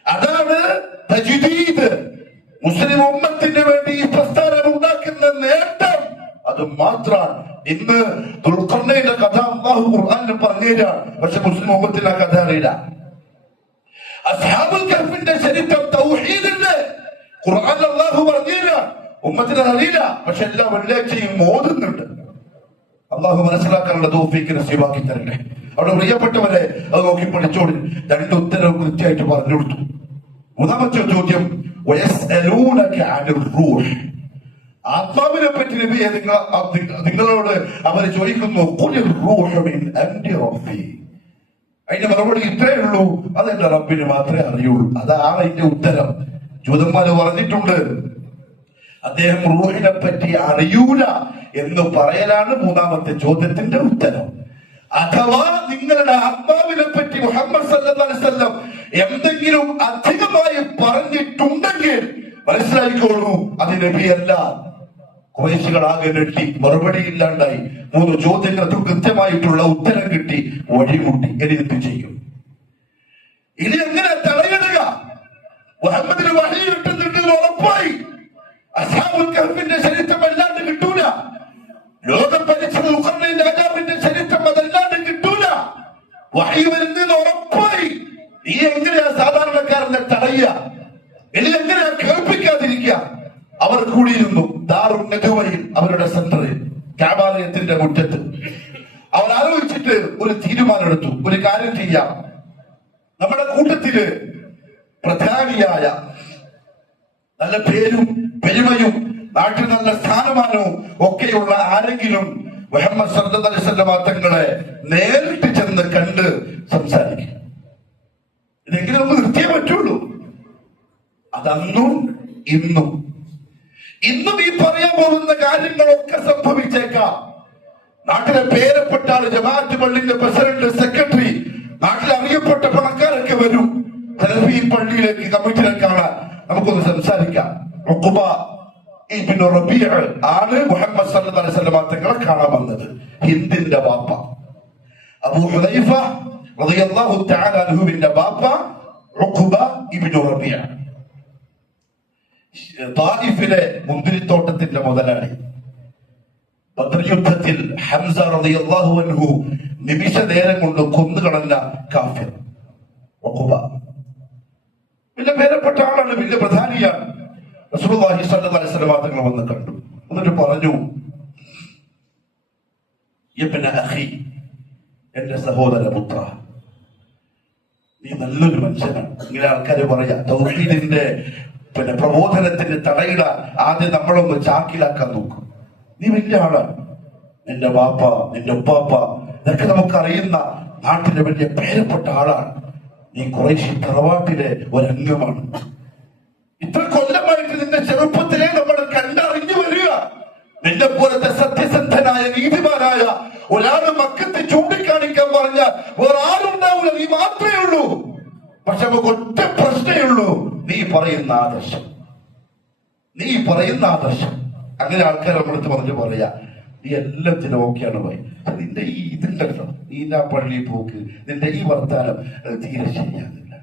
അതാണ് തജ്ദീദ്. മുസ്ലിം ഉമ്മത്തിന് വേണ്ടി ഈ പ്രസ്ഥാനം ഉണ്ടാക്കുന്ന നേട്ടം അത് മാത്രമാണ്. ഇന്ന് ദുൽഖർനൈന്റെ കഥ അല്ലാഹു ഖുർആനിൽ പറഞ്ഞുതരാണ്. പക്ഷെ മുസ്ലിം ഉമ്മത്തിന് ആ കഥ അറിയില്ല. അസ്ഹാബുൽ കഹ്ഫിന്റെ ചരിത്രം തൗഹീദിന്റെ ഖുർആനിൽ അല്ലാഹു പറഞ്ഞില്ല, ഉമ്മത്തിന് അറിയില്ല, പക്ഷെ എല്ലാ വെള്ളിയാഴ്ചയും ഓതുന്നുണ്ട്. അള്ളാഹു മനസ്സിലാക്കാനുള്ള തൗഫീഖ് നസീബാക്കി തരട്ടെ. അവിടെ പ്രിയപ്പെട്ടവരെ അത് നോക്കി പഠിച്ചോളി. രണ്ട് ഉത്തരവ് കൃത്യമായിട്ട് പറഞ്ഞു കൊടുത്തു. മൂന്നാമത്തെ ചോദ്യം, ആത്മാവിനെ പറ്റി നബിയെ നിങ്ങളോട് അവർ ചോദിക്കുന്നു, അതിന്റെ മറുപടി ഇത്രയേ ഉള്ളൂ, അതെന്റെ റബ്ബിന് മാത്രമേ അറിയുള്ളൂ. അതാണ് അതിന്റെ ഉത്തരം. ജൂതന്മാര് പറഞ്ഞിട്ടുണ്ട് അദ്ദേഹം റൂഹിനെ പറ്റി അറിയൂല എന്ന് പറയലാണ് മൂന്നാമത്തെ ചോദ്യത്തിന്റെ ഉത്തരം. അഥവാ നിങ്ങളുടെ ആത്മാവിനെ പറ്റി മുഹമ്മദ് സല്ലല്ലാഹു അലൈഹി വസല്ലം എന്തെങ്കിലും അധികമായി പറഞ്ഞിട്ടുണ്ടെങ്കിൽ മനസ്സിലായിക്കോളൂ, അത് നബിയല്ല. ഖുറൈശികളാകെ നെട്ടി, മറുപടി ഇല്ലാണ്ടായി. മൂന്ന് ചോദ്യങ്ങൾക്ക് കൃത്യമായിട്ടുള്ള ഉത്തരം കിട്ടി, വഴിമുട്ടി. ഇനി എന്ത് ചെയ്യും? ഇനി എങ്ങനെ തടയിടുക? മുഹമ്മദിന് വഹി കിട്ടുന്നുണ്ടെന്ന് ഉറപ്പായി. അസ്ഹാബുൽ കഹ്ഫിന്റെ ചരിത്രം അല്ലാണ്ട് കിട്ടൂല. ലോകം ഭരിച്ച ദുൽഖർനൈൻ രാജാവിന്റെ ചരിത്രം അതല്ലാണ്ട് കിട്ടൂല. വഹി വരുന്നതെന്ന് ഉറപ്പായി. നീ എങ്ങനെയാ സാധാരണക്കാരനെ തടയുക? ഇനി എങ്ങനെയാ കേൾപ്പിക്കാതിരിക്കുക? അവർ കൂടിയിരുന്നു ദാറുൻ നദുവയിൽ, അവരുടെ സെന്ററിൽ, കഅബാലയത്തിന്റെ മുറ്റത്ത്. അവർ ആലോചിച്ചിട്ട് ഒരു തീരുമാനമെടുത്തു. ഒരു കാര്യം ചെയ്യാം, നമ്മുടെ കൂട്ടത്തില് പ്രധാനിയായ നല്ല പേരും പെരുമയും നാട്ടിൽ നല്ല സ്ഥാനമാനവും ഒക്കെയുള്ള ആരെങ്കിലും മുഹമ്മദ് സല്ലല്ലാഹു അലൈഹി വസല്ലം തങ്ങളെ നേരിട്ട് ചെന്ന് കണ്ട് സംസാരിക്കും. ഇതെങ്കിലും നമുക്ക് നിർത്തിയേ പറ്റുള്ളൂ. അതന്നും ഇന്നും ഈ പറയാൻ പോകുന്ന കാര്യങ്ങളൊക്കെ സംഭവിച്ചേക്കാം. നാട്ടിലെ പേരപ്പെട്ട ആള്, ജമാഅത്ത് പള്ളിന്റെ പ്രസിഡന്റ്, സെക്രട്ടറി, നാട്ടിൽ അറിയപ്പെട്ട പണക്കാരൊക്കെ വരും ഈ പള്ളിയിലേക്ക്, കമ്മിറ്റിയിലേക്ക് കാണാൻ. നമുക്കൊന്ന് സംസാരിക്കാം. ഉഖബ ഇബ്നു റബീഅ ആണ് മുഹമ്മദ് സല്ലല്ലാഹു അലൈഹി വസല്ലം തങ്ങളെ കാണാൻ വന്നത്. ഹിന്ദിന്റെ ബാപ്പ അബൂ ഹുദൈഫ റളിയല്ലാഹു തആല അൻഹുവിന്റെ ബാപ്പ ഉഖബ ഇബ്നു റബീഅ, തായിഫിലെ മുന്തിരിത്തോട്ടത്തിന്റെ മുതലാളി. ബദർ യുദ്ധത്തിൽ ഹംസ റളിയല്ലാഹു അൻഹു നിമിഷ നേരം കൊണ്ട് കൊന്നുകളഞ്ഞ കാഫിർ ഉഖബ. വലിയ പേരപ്പെട്ട ആളാണ്, വലിയ പ്രധാനിയാണ്. റസൂലുള്ളാഹി സ്വല്ലല്ലാഹു അലൈഹി വസല്ലം തങ്ങൾ വന്ന് കണ്ടു. എന്നിട്ട് പറഞ്ഞു, ഇബ്ന അഖി, എന്റെ സഹോദര പുത്ര, നീ നല്ലൊരു മനുഷ്യനാണ്. ഇങ്ങനെ ആൾക്കാര് പറയാ. തൗഹീദിന്റെ പ്രബോധനത്തിന്റെ തടയിട ആദ്യം നമ്മളൊന്ന് ചാക്കിലാക്കാൻ നോക്കും. നീ വലിയ ആളാണ്, നിന്റെ വാപ്പ, നിന്റെ ഉപ്പാപ്പ, ഇതൊക്കെ നമുക്കറിയുന്ന നാട്ടിലെ വലിയ പേരപ്പെട്ട ആളാണ്. നീ ഖുറൈശി തറവാട്ടിലെ ഒരംഗമാണ്. ഇത്ര കൊല്ലമായിട്ട് നിന്റെ ചെറുപ്പത്തിലെ നമ്മൾ കണ്ടറിഞ്ഞു വരിക. നിന്നെ പോലത്തെ സത്യസന്ധനായ നീതിമാനായ ഒരാൾ മക്കത്ത് ചൂണ്ടിക്കാണിക്കാൻ പറഞ്ഞാൽ വേറെ ആരുണ്ടാവില്ല, നീ മാത്രമേ ഉള്ളൂ. പക്ഷെ നമുക്ക് ഒറ്റ പ്രശ്നമേ ഉള്ളൂ, നീ പറയുന്ന ആദർശം. അങ്ങനെ ആൾക്കാർ നമ്മളടുത്ത് പറഞ്ഞു പറയാ, നീ എല്ലാത്തിനും ഓക്കെയാണ് പോയി, നിന്റെ ഈ ഇതുണ്ടല്ലോ, നീ ആ പള്ളിയിൽ പോക്ക്, നിന്റെ ഈ വർത്താനം തീരെ ശരിയാകുന്നില്ല,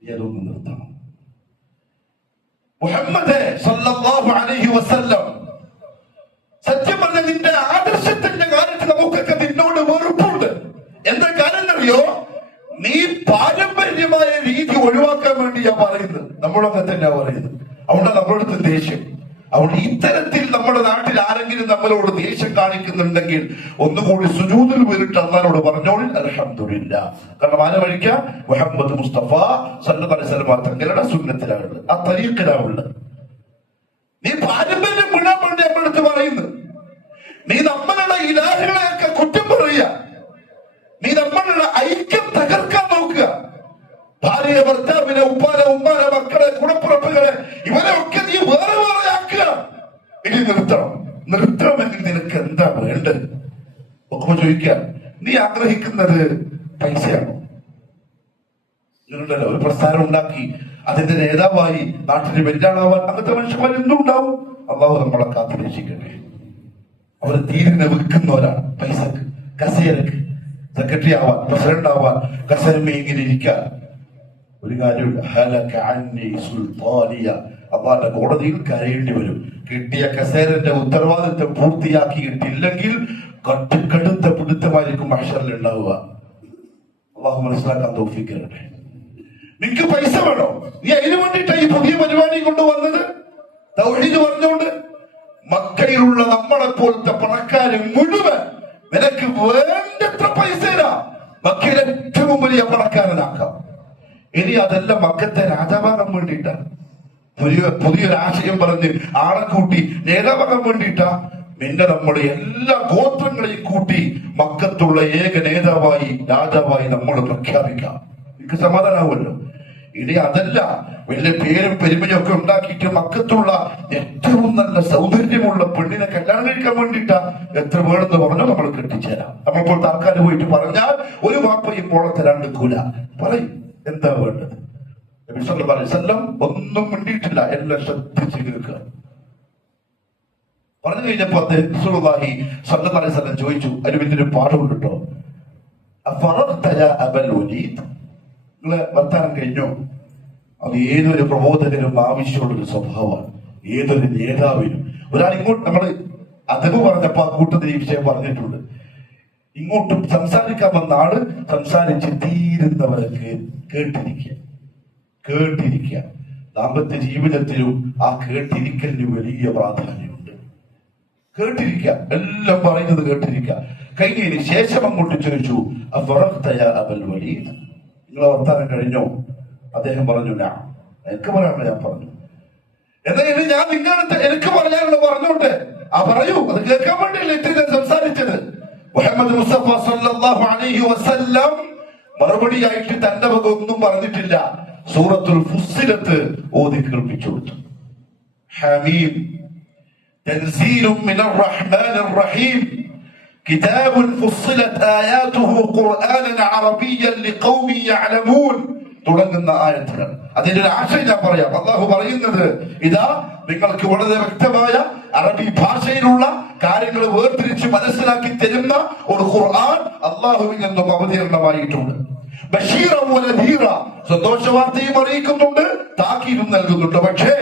നീ അതൊന്ന് നിർത്തണം. മുഹമ്മദ് സല്ലല്ലാഹു അലൈഹി വസല്ലം സത്യം പറഞ്ഞ നിന്റെ ആദർശത്തിന്റെ കാര്യത്തിൽ നമുക്കൊക്കെ നിന്നോട് വെറുപ്പുണ്ട്. എന്താ കാരണം അറിയോ? നീ പാരമ്പര്യമായ രീതി ഒഴിവാക്കാൻ വേണ്ടിയാ പറയുന്നത്. നമ്മളൊക്കെ തന്നെയാ പറയുന്നത്. അവിടെ നമ്മളടുത്ത് ദേഷ്യം. അവിടെ ഇത്തരത്തിൽ നമ്മുടെ നാട്ടിൽ ആരെങ്കിലും നമ്മളോട് ദേഷ്യം കാണിക്കുന്നുണ്ടെങ്കിൽ ഒന്നുകൂടി സുജൂദിൽ വീണിട്ട് അള്ളാഹുവോട് പറഞ്ഞോളിൽ അൽഹംദുലില്ലാ. കാരണം ആരെ വഴിക്കാ? മുഹമ്മദ് മുസ്തഫ സല്ലല്ലാഹു അലൈഹി വസല്ലം തങ്ങളുടെ സുന്നത്തിലാണുള്ളത്, ആ തരീഖിലാണുള്ളത്. നീ പാരമ്പര്യം വിടാൻ വേണ്ടി നമ്മളടുത്ത് പറയുന്നു. നീ നമ്മളുടെ ഇലാഹുകളെയൊക്കെ കുറ്റം പറയുക. നീ നമ്മളുടെ ഐക്യം തകർക്കാൻ നോക്കുക. ഭാര്യ, ഭർത്താവിനെ, ഉപ്പാനെ, ഉമ്മാനെ, മക്കളെ, കുടപ്പുറപ്പുകളെ, ഇവരെ ഒക്കെ നീ വേറെ വേറെ ആക്കുക. ഇനി നിർത്തണമെങ്കിൽ നിനക്ക് എന്താ വേണ്ടത്? ഒക്കെ ചോദിക്കാം. നീ ആഗ്രഹിക്കുന്നത് പൈസയാണോ? ഒരു പ്രസ്ഥാനം ഉണ്ടാക്കി അതിന്റെ നേതാവായി നാട്ടിൽ വെല്ലാളാവാൻ അങ്ങനത്തെ മനുഷ്യന്മാർ എന്തും ഉണ്ടാവും. അള്ളാഹു നമ്മളെ കാത്തുരക്ഷിക്കട്ടെ. അവർ തീരിനെ വിൽക്കുന്നവരാണ് പൈസക്ക്, കസേരക്ക്. സെക്രട്ടറി ആവാൻ, പ്രസിഡന്റ് ആവാൻ, കസേരമേങ്ങനെ ഇരിക്കാൻ ഒരു കാര്യമില്ല. അള്ളാന്റെ കോടതിയിൽ കരയേണ്ടി വരും. കിട്ടിയ കസേരന്റെ ഉത്തരവാദിത്വം പൂർത്തിയാക്കിയിട്ടില്ലെങ്കിൽ കടുത്ത പിടുത്തമായിരിക്കും മഹ്ശറിൽ ഉണ്ടാവുക. അള്ളാഹു മനസ്സിലാക്കാൻ തൗഫീഖ് തരട്ടെ. നിനക്ക് പൈസ വേണോ? നീ അതിനു വേണ്ടിയിട്ടാ ഈ പുതിയ പരിപാടി കൊണ്ടുവന്നത്? തൗഹീദ് പറഞ്ഞുകൊണ്ട് മക്കയിലുള്ള നമ്മളെ പോലത്തെ പണക്കാര് മുഴുവൻ നിനക്ക് വേണ്ടത്ര പൈസ മക്കയിലെ ഏറ്റവും വലിയ പണക്കാരനാക്കാം. ഇനി അതല്ല മക്കത്തെ രാജാവാകാൻ വേണ്ടിയിട്ടാ, പുതിയൊരു ആശയം പറഞ്ഞ് ആളെ കൂട്ടി നേതാവാകാൻ വേണ്ടിയിട്ടാ, പിന്നെ നമ്മുടെ എല്ലാ ഗോത്രങ്ങളെയും കൂട്ടി മക്കത്തുള്ള ഏക നേതാവായി രാജാവായി നമ്മൾ പ്രഖ്യാപിക്കാം. എനിക്ക് സമാധാനമാവുമല്ലോ. ഇനി അതല്ല, വലിയ പേരും പെരുമയും ഒക്കെ ഉണ്ടാക്കിയിട്ട് മക്കത്തുള്ള ഏറ്റവും നല്ല സൗന്ദര്യമുള്ള പെണ്ണിനെ കല്യാണം കഴിക്കാൻ വേണ്ടിയിട്ടാ എത്ര വേണമെന്ന് പറഞ്ഞാൽ നമ്മൾ കെട്ടിച്ചേരാം. നമ്മളിപ്പോൾ ആൾക്കാർ പോയിട്ട് പറഞ്ഞാൽ ഒരു വാപ്പയും പോളെ തരാൻ നിൽക്കൂല, പറയും എന്താ വേണ്ടത്. നബി സല്ലല്ലാഹു അലൈഹി വസല്ലം ഒന്നും മിണ്ടിയിട്ടില്ല, എല്ലാം ശ്രദ്ധിച്ച് കേൾക്കുക. പറഞ്ഞു കഴിഞ്ഞപ്പോ അദ്ദേഹം റസൂലുള്ളാഹി സ്വല്ലല്ലാഹു അലൈഹി വസല്ലം ചോദിച്ചു, അതിന് വലിയൊരു പാഠമുണ്ട് കേട്ടോ. അഫറഗ്ത യാ അബൽ വലീദ്, നിങ്ങളെ വർത്താനം കഴിഞ്ഞോ? അത് ഏതൊരു പ്രബോധകനും ആവശ്യമുള്ളൊരു സ്വഭാവമാണ്, ഏതൊരു നേതാവിനും. ഒരാൾ ഇങ്ങോട്ട്, നമ്മള് അതവ് പറഞ്ഞപ്പോ ആ കൂട്ടത്തിൽ ഈ വിഷയം പറഞ്ഞിട്ടുണ്ട്. ഇങ്ങോട്ടും സംസാരിക്കാൻ വന്ന ആള് സംസാരിച്ച് തീരുന്നവർക്ക് കേട്ടിരിക്കുക. ദാമ്പത്യ ജീവിതത്തിലും ആ കേട്ടിരിക്കലിന് വലിയ പ്രാധാന്യമുണ്ട്. കേട്ടിരിക്കുക, എല്ലാം പറയുന്നത് കേട്ടിരിക്കുക. കഴിഞ്ഞതിന് ശേഷം അങ്ങോട്ട് ചോദിച്ചു, അഫറഗ്ത യാ അബൽ വലീദ്, നിങ്ങളെ വർത്താനം കഴിഞ്ഞോ? അദ്ദേഹം പറഞ്ഞു, എനിക്ക് പറയാനുള്ള ഞാൻ പറഞ്ഞു. എന്നാലും ഞാൻ നിങ്ങളുടെ എനിക്ക് പറയാനുള്ള പറഞ്ഞോട്ടെ. പറയൂ, അത് കേൾക്കാൻ വേണ്ടിയല്ലേ ഇത്രയും സംസാരിച്ചത്. മുഹമ്മദ് മുസ്തഫ സല്ലല്ലാഹു അലൈഹി വസല്ലം മറുപടിയായിട്ട് തന്റെ വക ഒന്നും പറഞ്ഞിട്ടില്ല. സൂറത്തുൽ ഫുസ്സിലത്ത് ഓതി കേൾപ്പിച്ചു കൊടുത്തു. ഹമീം തൻസീലും മിനർ റഹ്മാനിർ റഹീം കിതാബുൻ ഫുസ്സിലത് ആയാതുഹു ഖുർആനൻ അറബിയ്യൻ ലിഖൗമി യഅലമൂൻ തുടങ്ങുന്ന ആയത്തുകൾ. അതിന്റെ ഒരു ആശയം ഞാൻ പറയാം. അല്ലാഹു പറയുന്നത്, ഇതാ നിങ്ങൾക്ക് വളരെ വ്യക്തമായ അറബി ഭാഷയിലുള്ള കാര്യങ്ങൾ വേർതിരിച്ച് മനസ്സിലാക്കി തരുന്ന ഒരു ഖുർആൻ അല്ലാഹുവിൽ നിന്നും അവതീർണമായിട്ടുണ്ട്. ബഷീറ വനദീറ, സന്തോഷ വാർത്തയും അറിയിക്കുന്നുണ്ട്, താക്കീതും നൽകുന്നുണ്ട്. പക്ഷേ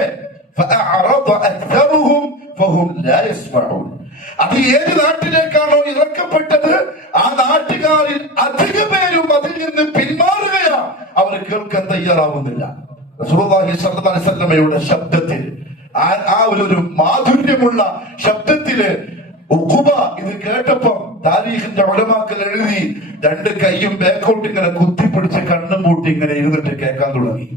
ഫഅഅറദ അക്തറുഹും ഫഹും ലാ യസ്മഊൻ, അത് ഏത് നാട്ടിലേക്കാണോ ഇറക്കപ്പെട്ടത് ആ നാട്ടുകാരിൽ അധിക പേരും അതിൽ നിന്ന് പിന്മാറുകയാ, അവർ കേൾക്കാൻ തയ്യാറാവുന്നില്ല. റസൂലുള്ളാഹി സ്വല്ലല്ലാഹു അലൈഹി വസല്ലമയുടെ ശബ്ദത്തിൽ, ആ ഒരു മാധുര്യമുള്ള ശബ്ദത്തില് ഉഖബ ഇത് കേട്ടപ്പം താരീഖിന്റെ ഉലമാക്കൾ എഴുതി, രണ്ട് കൈയും ബാക്കോട്ട് ഇങ്ങനെ കുത്തിപ്പിടിച്ച് കണ്ണും പൂട്ടി ഇങ്ങനെ ഇരുന്നിട്ട് കേൾക്കാൻ തുടങ്ങി.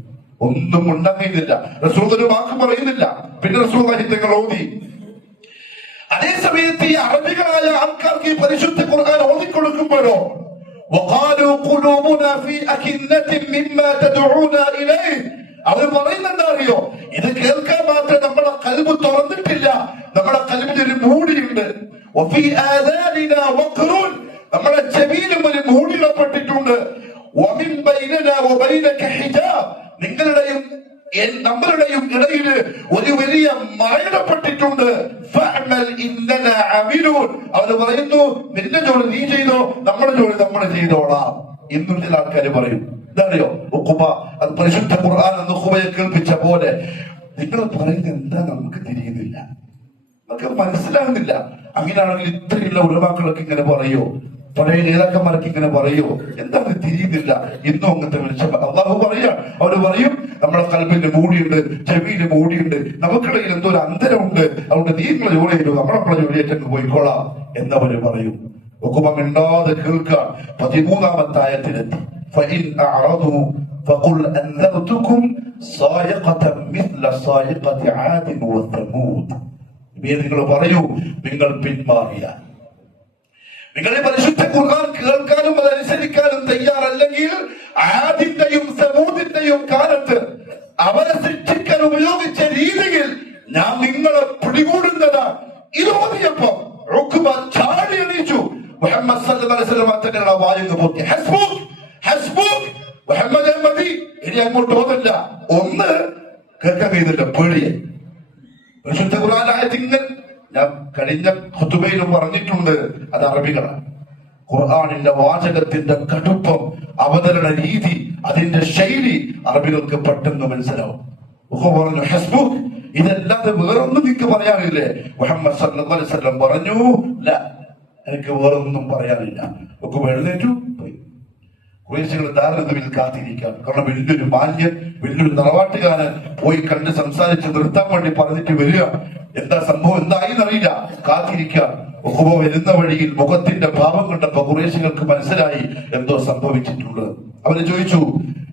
ഒന്നും ഉണ്ടാകുന്നില്ല, റസൂൽ ഒരു വാക്ക് പറയുന്നില്ല. പിന്നെ റസൂലുള്ളാഹി തങ്ങൾ ഓതി. അതേ സമയത്ത് ഈ അറബികളായ ആൾക്കാർക്ക് ഈ പരിശുദ്ധ ഖുർആൻ ഓതിക്കൊടുക്കുമ്പോഴോ വഖാലു ഖുലൂബുനാ ഫീ അകിന്നത്തിൻ മിമ്മാ തദ്ഊനാ ഇലൈഹി, അവർ പറയുന്നത് അറിയോ, ഇത് കേൾക്കാൻ മാത്രം നമ്മളെ ഖൽബ് തുറന്നിട്ടില്ല, നമ്മളെ ഖൽബിൽ ഒരു മൂടിയുണ്ട്. വഫീ ആദാനിനാ വഖറുൻ, നമ്മളെ ചെവിയിലും ഒരു മൂടിയിടപ്പെട്ടിട്ടുണ്ട്. വമിൻ ബൈനനാ വബൈനക ഹിജാബ്, നിങ്ങളുടെയും നമ്മളുടെയും ഇടയിൽ ഒരു വലിയ മറയിടപ്പെട്ടിട്ടുണ്ട്. അവർ പറയുന്നു, നിന്റെ ജോലി നീ ചെയ്തോ, നമ്മുടെ ജോലി നമ്മൾ ചെയ്തോളാം. ഇന്നും ചില ആൾക്കാർ പറയും, എന്താറിയോ, ഉഖബ അത് പരിശുദ്ധ ഖുർആൻ എന്ന് ഉഖബയെ കേൾപ്പിച്ച പോലെ. നിങ്ങൾ പറയുന്നത് എന്താ നമുക്ക് തിരിയുന്നില്ല, നമുക്ക് മനസ്സിലാകുന്നില്ല. അങ്ങനെയാണെങ്കിൽ ഇത്രയുള്ള ഉലമാക്കളൊക്കെ ഇങ്ങനെ പറയോ, പഴയ നേതാക്കന്മാർക്ക് ഇങ്ങനെ പറയോ, എന്താണ് തിരിയുന്നില്ല? ഇന്നും അങ്ങനത്തെ വിളിച്ച അള്ളാഹു പറയാ, അവര് പറയും നമ്മളെ കൽബിന്റെ മൂടിയുണ്ട്, ചെവിയില് മൂടിയുണ്ട്, നമുക്കിടയിൽ എന്തോ ഒരു അന്തരമുണ്ട്, അതുകൊണ്ട് നീ നിങ്ങളെ ജോലി ചെയ്തു, നമ്മളെ ജോലിയേറ്റങ്ങ് പോയിക്കോളാം എന്നവര് പറയും. ഉഖബ മിണ്ടാതെ കേൾക്കാൻ 13-ാമത്തെ ആയത്തിലെത്തി. فإن أعرضوا فقل أنذرتكم صاعقة مثل صاعقة عاد وثمود. നിങ്ങൾ പറയൂ, നിങ്ങൾ പിന്മാറിയാൽ, നിങ്ങൾ ഈ പരിശുദ്ധ ഖുർആൻ കേൾക്കാനും അതനുസരിക്കാനും തയ്യാറല്ലെങ്കിൽ ആദിന്റെയും സമൂദിന്റെയും കാലത്ത് അവരെ ശിക്ഷിക്കാൻ ഉപയോഗിച്ച രീതിയിൽ ഞാൻ നിങ്ങളെ പിടികൂടുന്നതാ. ഇത് ഓതിയപ്പോ ഉഖബ ചാടി എണീച്ചു. മുഹമ്മദ് സല്ലല്ലാഹു അലൈഹി വസല്ലം തങ്ങളുടെ വായു പൊട്ടി. ഹസ്ബുക് ഹസ്ബുക്, മുഹമ്മദേ മതി, ഇനി അങ്ങോട്ട് ഓതല്ല. ഒന്ന് കേൾക്കാൻ കഴിയുന്നില്ല, പേടിയെ. പരിശുദ്ധ ഖുർആൻ ആയത്തിങ്ങൾ ഞാൻ കഴിഞ്ഞ ഖുതുബയിലും പറഞ്ഞിട്ടുണ്ട്, അത് അറബികളാണ്. ഖുർആനിന്റെ വാചകത്തിന്റെ കടുപ്പം, അവതരണ രീതി, അതിന്റെ ശൈലി അറബികൾക്ക് പെട്ടെന്ന് മനസ്സിലാവും. പറഞ്ഞു, ഹസ്ബുക്, ഇതല്ലാതെ വേറൊന്നും നിങ്ങൾക്ക് പറയാനില്ലേ? മുഹമ്മദ് സല്ലല്ലാഹു അലൈഹി വസല്ലം പറഞ്ഞു, ല, എനിക്ക് വേറൊന്നും പറയാനില്ല. ഒക്കെ എഴുന്നേറ്റു പോയി. ഖുറൈശികൾ ദാരുൽ കാത്തിരിക്കാൻ. കാരണം വലിയൊരു മാന്യൻ, വലിയൊരു തറവാട്ടുകാരൻ പോയി കണ്ട് സംസാരിച്ച് നിർത്താൻ വേണ്ടി പറഞ്ഞിട്ട് വരിക. എന്താ സംഭവം, എന്തായിന്നറിയില്ല, കാത്തിരിക്കാൻ. ഉഖബ വരുന്ന വഴിയിൽ മുഖത്തിന്റെ ഭാവം കണ്ടപ്പോ ഖുറൈശികൾക്ക് മനസ്സിലായി എന്തോ സംഭവിച്ചിട്ടുണ്ട്. അവര് ചോദിച്ചു,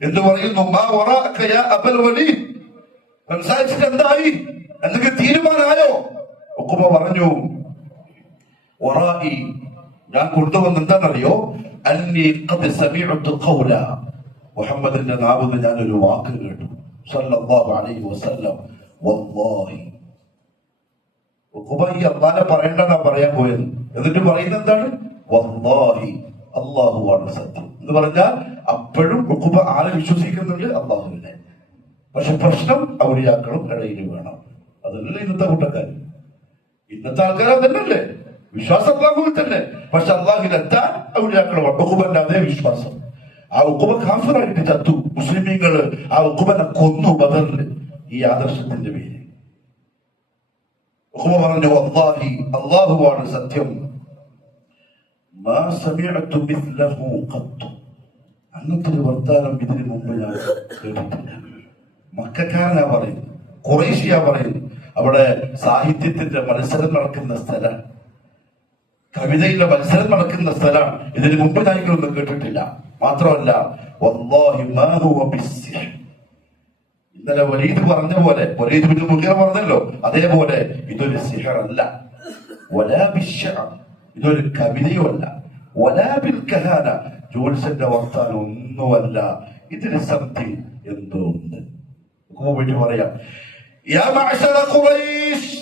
എന്തു പറയുന്നു? മാ വറാഅക യാ അബൽ വലീദ്, സംസാരിച്ചിട്ട് എന്തായി, എന്തൊക്കെ തീരുമാനമായോ? ഉഖബ പറഞ്ഞു, വറാഇ, ഞാൻ കൊണ്ടുവന്ന് എന്താണെന്നറിയോ, അന്നി ഖദ് സമിഅതു ഖൗല, മുഹമ്മദിന്റെ നാവിൽ ഞാൻ ഒരു വാക്ക് കേട്ടു, സല്ലല്ലാഹു അലൈഹി വസല്ലം, വല്ലാഹി. ഉഖബ ഈ അല്ലാഹനെ പറയണ്ടെന്നാ പറയാൻ പോയത്. എന്നിട്ട് പറയുന്നത് എന്താണ്? വല്ലാഹി, അല്ലാഹുവാണ് സത്യം എന്ന് പറഞ്ഞാൽ അപ്പോഴും ഉഖബ ആരെ വിശ്വസിക്കുന്നുണ്ട്? അല്ലാഹുവിനെ. പക്ഷെ പ്രശ്നം ഔലിയാക്കളും ഇടയിൽ വേണം. അതല്ലേ ഇന്നത്തെ കൂട്ടക്കാർ. ഇന്നത്തെ ആൾക്കാർ അതല്ലേ, വിശ്വാസം അല്ലാഹുവിൽ തന്നെ. പക്ഷെ അല്ലാഹുവിലെത്താൻ ഔലിയാക്കൾ ഉഖബന്റെ അതേ വിശ്വാസം. ആ ഉഖബ കാഫിറായിട്ട് ചത്തു. മുസ്ലിമീങ്ങള് ആ ഉഖബനെ കൊന്നു ബദറിൽ ഈ ആദർശത്തിന്റെ പേര്. ഉഖബ പറഞ്ഞു, വല്ലാഹി, അല്ലാഹുവാണ് സത്യം, മാ സമിഅതു മിസ്ലഹു ഖത്ത്, അങ്ങനത്തെ ഒരു വർത്താനം ഇതിനു മുമ്പ് ഞാൻ കേട്ടിട്ടില്ല. മക്കക്കാരനാ പറയുന്നത്, ഖുറൈശിയാ പറയുന്നത്. അവിടെ സാഹിത്യത്തിന്റെ മത്സരം നടക്കുന്ന സ്ഥലം, കവിതയുടെ മത്സരം നടക്കുന്ന സ്ഥലമാണ്. ഇതിനു മുമ്പ് ഞാൻ ഇതൊന്നും കേട്ടിട്ടില്ല. മാത്രമല്ല, വല്ലാഹി മാ ഹുവ ബിസ്സിഹ്ർ, ഇന്നലെ വലീദ് പറഞ്ഞ പോലെ, വലീദ് ബിൻ മുഗീറ പറഞ്ഞല്ലോ, അതേപോലെ ഇതൊരു സിഹർ അല്ല, വലാ ബിശ്ശഅർ, ഇതൊരു കവിതയുമല്ല, വലാ ബിൽ കഹാന, ജോത്സ്യന്റെ വർത്താനം ഒന്നുമല്ല, ഇതിന് സംതിങ് എന്തോ ഉണ്ട്. വേണ്ടി പറയാം, യാ മഅ്ശറ ഖുറൈശ്,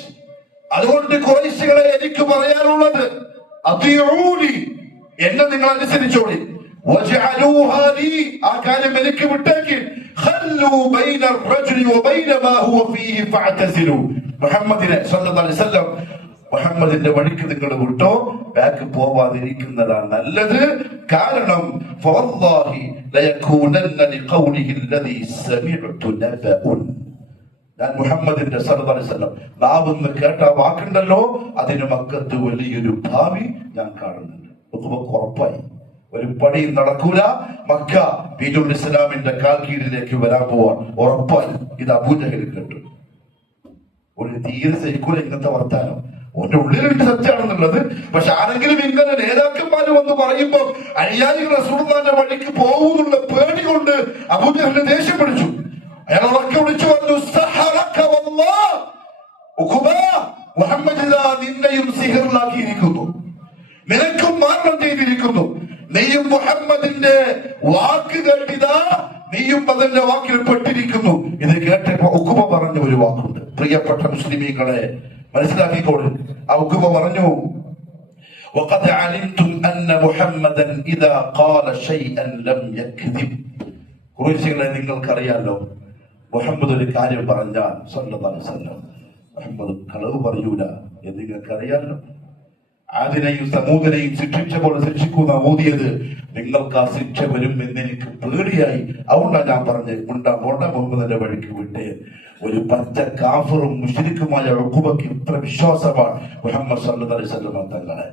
അതുകൊണ്ട് ഖുറൈശികളെ എനിക്ക് പറയാനുള്ളത്, അത്തിഊനി, എന്നെ നിങ്ങൾ അനുസരിച്ചോളി, വജഅലൂഹാ ലീ, ആ കാര്യം എനിക്ക് വിട്ടേക്ക്, ഖല്ലൂ ബൈന റജുലി വബൈന മാ ഹുവ ഫീഹി ഫഅതസിലു, മുഹമ്മദിനെ സ്വല്ലല്ലാഹു അലൈഹി വസല്ലം, മുഹമ്മദിന്റെ വഴിക്ക് നിങ്ങൾ വിട്ടോ, ബാക്ക് പോവാതിരിക്കുന്നതാണ് നല്ലത്. കാരണം ഫവല്ലാഹി ലയകൂനന്ന ലിഖൗലിഹി അല്ലദീ സമിഅതു നബഉൻ, ഞാൻ മുഹമ്മദിന്റെ സല്ലല്ലാഹു അലൈഹി വസല്ലം നാവെന്ന് കേട്ട വാക്കുണ്ടല്ലോ, അതിന് മക്കത്ത് വലിയൊരു ഭാവി ഞാൻ കാണുന്നുണ്ട്. ഉറപ്പായി ഒരു പണി നടക്കൂല. മക്ക ബീജുൽ ഇസ്ലാമിന്റെ കാൽ കീഴിലേക്ക് വരാൻ പോവാൻ ഉറപ്പായി. ഇത് അബൂജഹൽ കേട്ടു. ഒരു തീരെ സഹിക്കൂല ഇങ്ങനത്തെ വർത്താനം. ഓന്റെ ഉള്ളിലുണ്ട് സത്യമാണെന്നുള്ളത്. പക്ഷെ ആരെങ്കിലും ഇങ്ങനെ നേതാക്കന്മാര് വന്ന് പറയുമ്പോൾ അനുയായികൾ റസൂലുള്ളാഹിന്റെ വഴിക്ക് പോകുന്നുള്ള പേടി കൊണ്ട് അബൂജഹലിന് ദേഷ്യം പിടിച്ചു. അയാൾ ഉറക്കെ വിളിച്ചു പറഞ്ഞു, സഹറക വല്ലാഹ്, ഉഖബ, മുഹമ്മദ് നിന്നെയും സിഹറിലാക്കിയിരിക്കുന്നു, നിനക്കും മാരണം ചെയ്തിരിക്കുന്നു, നീയും മുഹമ്മദിന്റെ വാക്ക് കേട്ടിതാ, നീയും അതിന്റെ വാക്കിൽ പെട്ടിരിക്കുന്നു. ഇത് കേട്ടപ്പോ ഉഖബ പറഞ്ഞ ഒരു വാക്കുണ്ട്, പ്രിയപ്പെട്ട മുസ്ലിമീങ്ങളെ മനസ്സിലാക്കിക്കോളൂ. ആ ഉഖബ പറഞ്ഞു, وقد علمتم ان محمدا اذا قال شيئا لم يكذب, ഖുറൈശികളെ നിങ്ങൾക്കറിയാലോ, മുഹമ്മദ് ഒരു കാര്യം പറഞ്ഞാൽ സല്ലല്ലാഹു അലൈഹി വസല്ലം മുഹമ്മദ് കളവ് പറയൂല എന്ന് നിങ്ങൾക്കറിയാലോ. ആദിനെയും സമൂഹനെയും ശിക്ഷിച്ചപ്പോൾ ശിക്ഷിക്കുന്ന ഓതിയത്, നിങ്ങൾക്ക് ആ ശിക്ഷ വരും എന്നെനിക്ക് പേടിയായി. അതുകൊണ്ടാണ് ഞാൻ പറഞ്ഞത്, പോണ്ട മുഹമ്മദിന്റെ വഴിക്ക് വിട്ടേ. ഒരു പച്ച കാഫറും മുശ്രിക്കുമായ ഉഖബയ്ക്ക് ഇത്ര വിശ്വാസമാണ് മുഹമ്മദ് സല്ലല്ലാഹു അലൈഹി വസല്ലം തങ്ങളെ.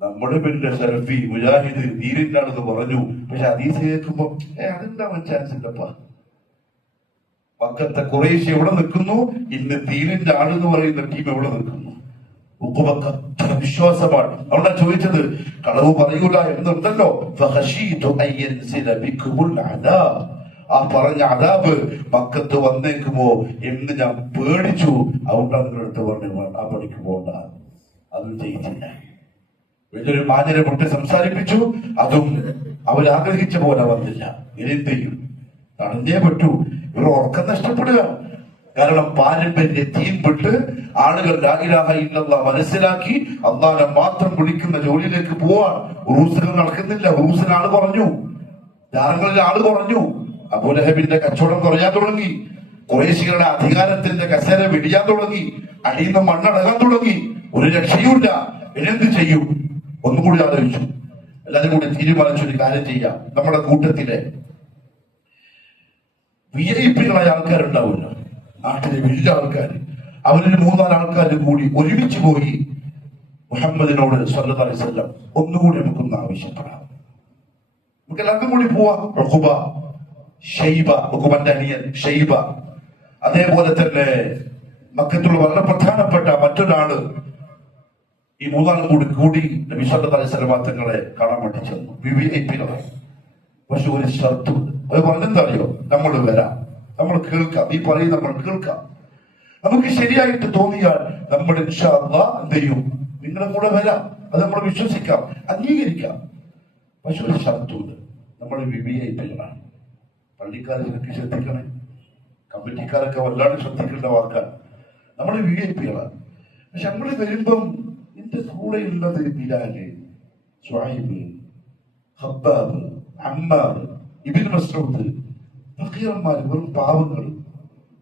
നമ്മുടെ പിന്നെ സലഫി മുജാഹിദ് ദീനിന്റെ ആണെന്ന് പറഞ്ഞു. പക്ഷെ ഹദീസ് കേൾക്കുമ്പോ അതുണ്ടാവാൻ ചാൻസ് ഇല്ലപ്പാ. മക്കത്തെ ഖുറൈശി എവിടെ നിൽക്കുന്നു, ഇന്ന് ദീനിന്റെ ആളെന്ന് പറയുന്ന ടീം എവിടെ നിൽക്കുന്നു? ഉഖബക്ക് അത്ര വിശ്വാസമാണ്. അവിടെ ചോദിച്ചത് കളവ് പറയൂല എന്നുണ്ടല്ലോ. ആ പറഞ്ഞ അദാബ് മക്കത്ത് വന്നേക്കുമോ എന്ന് ഞാൻ പേടിച്ചു. അതുകൊണ്ടാണ് നിങ്ങളടുത്ത് പറഞ്ഞു ആ പണിക്ക് പോകണ്ട. അതും ചെയ്യിച്ചില്ല. വലിയൊരു മാന്യരെ പൊട്ടി സംസാരിപ്പിച്ചു, അതും അവരാഗ്രഹിച്ച പോലെ വന്നില്ല. ഇനിയും ചെയ്യും, തടഞ്ഞേ പറ്റൂ. ഇവർ ഉറക്കം നഷ്ടപ്പെടുക. കാരണം പാരമ്പര്യ തീം വിട്ട് ആളുകൾ ലാ ഇലാഹ ഇല്ലല്ലാഹ് മനസ്സിലാക്കി അല്ലാഹനെ മാത്രം വിളിക്കുന്ന ജോലിയിലേക്ക് പോവാൻ. ഉറൂസുകൾ നടക്കുന്നില്ല. ഉറൂസിന് ആള് കുറഞ്ഞു, ദാരങ്ങളിൽ ആള് കുറഞ്ഞു. അബൂലഹബിന്റെ കച്ചവടം കുറയാൻ തുടങ്ങി. ഖുറൈശികളുടെ അധികാരത്തിന്റെ കസേര വെടിയാൻ തുടങ്ങി. അടിയുന്ന മണ്ണടങ്ങാൻ തുടങ്ങി. ഒരു രക്ഷയുമില്ല. എന്ത് ചെയ്യും? ഒന്നും കൂടി ആലോചിച്ചു. എല്ലാവരും കൂടി തീരുമാനിച്ചു, ഒരു കാര്യം ചെയ്യാം. നമ്മുടെ കൂട്ടത്തിലെ വിഐപികളായ ആൾക്കാരുണ്ടാവില്ല, നാട്ടിലെ വലിയ ആൾക്കാർ, അവരിൽ 3-4 ആൾക്കാർ കൂടി ഒരുമിച്ച് പോയി മുഹമ്മദിനോട് സല്ലല്ലാഹു അലൈഹി വസല്ലം ഒന്നുകൂടി നമുക്കൊന്ന് ആവശ്യപ്പെടാം. നമുക്ക് എല്ലാവർക്കും കൂടി പോവാം. ഉഖബ, ഷൈബ, ഉഖബന്റെ അനിയൻ ഷൈബ. അതേപോലെ തന്നെ മക്കത്തുള്ള വളരെ പ്രധാനപ്പെട്ട മറ്റൊരാള് ഈ മൂന്നാളും കൂടി നബി സല്ലല്ലാഹു അലൈഹി വസല്ലം തങ്ങളെ കാണാൻ വേണ്ടി ചെന്നു. വിവിഐപികളെ. പക്ഷെ ഒരു ഷർത്തുണ്ട്. അത് പറഞ്ഞെന്താ അറിയോ? നമ്മൾ വരാം, നമ്മൾ കേൾക്കാം, ഈ പറയും നമ്മൾ കേൾക്കാം. നമുക്ക് ശരിയായിട്ട് തോന്നിയാൽ നമ്മൾ ഇൻഷാ അല്ലാഹ് എന്ത് ചെയ്യും? നിങ്ങളുടെ കൂടെ വരാം. അത് നമ്മൾ വിശ്വസിക്കാം, അംഗീകരിക്കാം. പക്ഷെ ഒരു ഷർത്തുണ്ട്. നമ്മൾ വിവിഐപികളാണ്. പള്ളിക്കാരൊക്കെ ശ്രദ്ധിക്കണേ, കമ്മിറ്റിക്കാരൊക്കെ വല്ലാണ്ട് ശ്രദ്ധിക്കേണ്ട വാക്കാണ്. നമ്മൾ വിഐപികളാണ്. പക്ഷെ നമ്മൾ വരുമ്പം എന്റെ കൂടെ ഉള്ളത് ബിലാല്, ശുഐബ്, ഖബ്ബാബ്, അമ്മാർ, ഇബ്നു മസ്ഊദ്, ഫഖീറന്മാർ, വെറും പാവങ്ങൾ.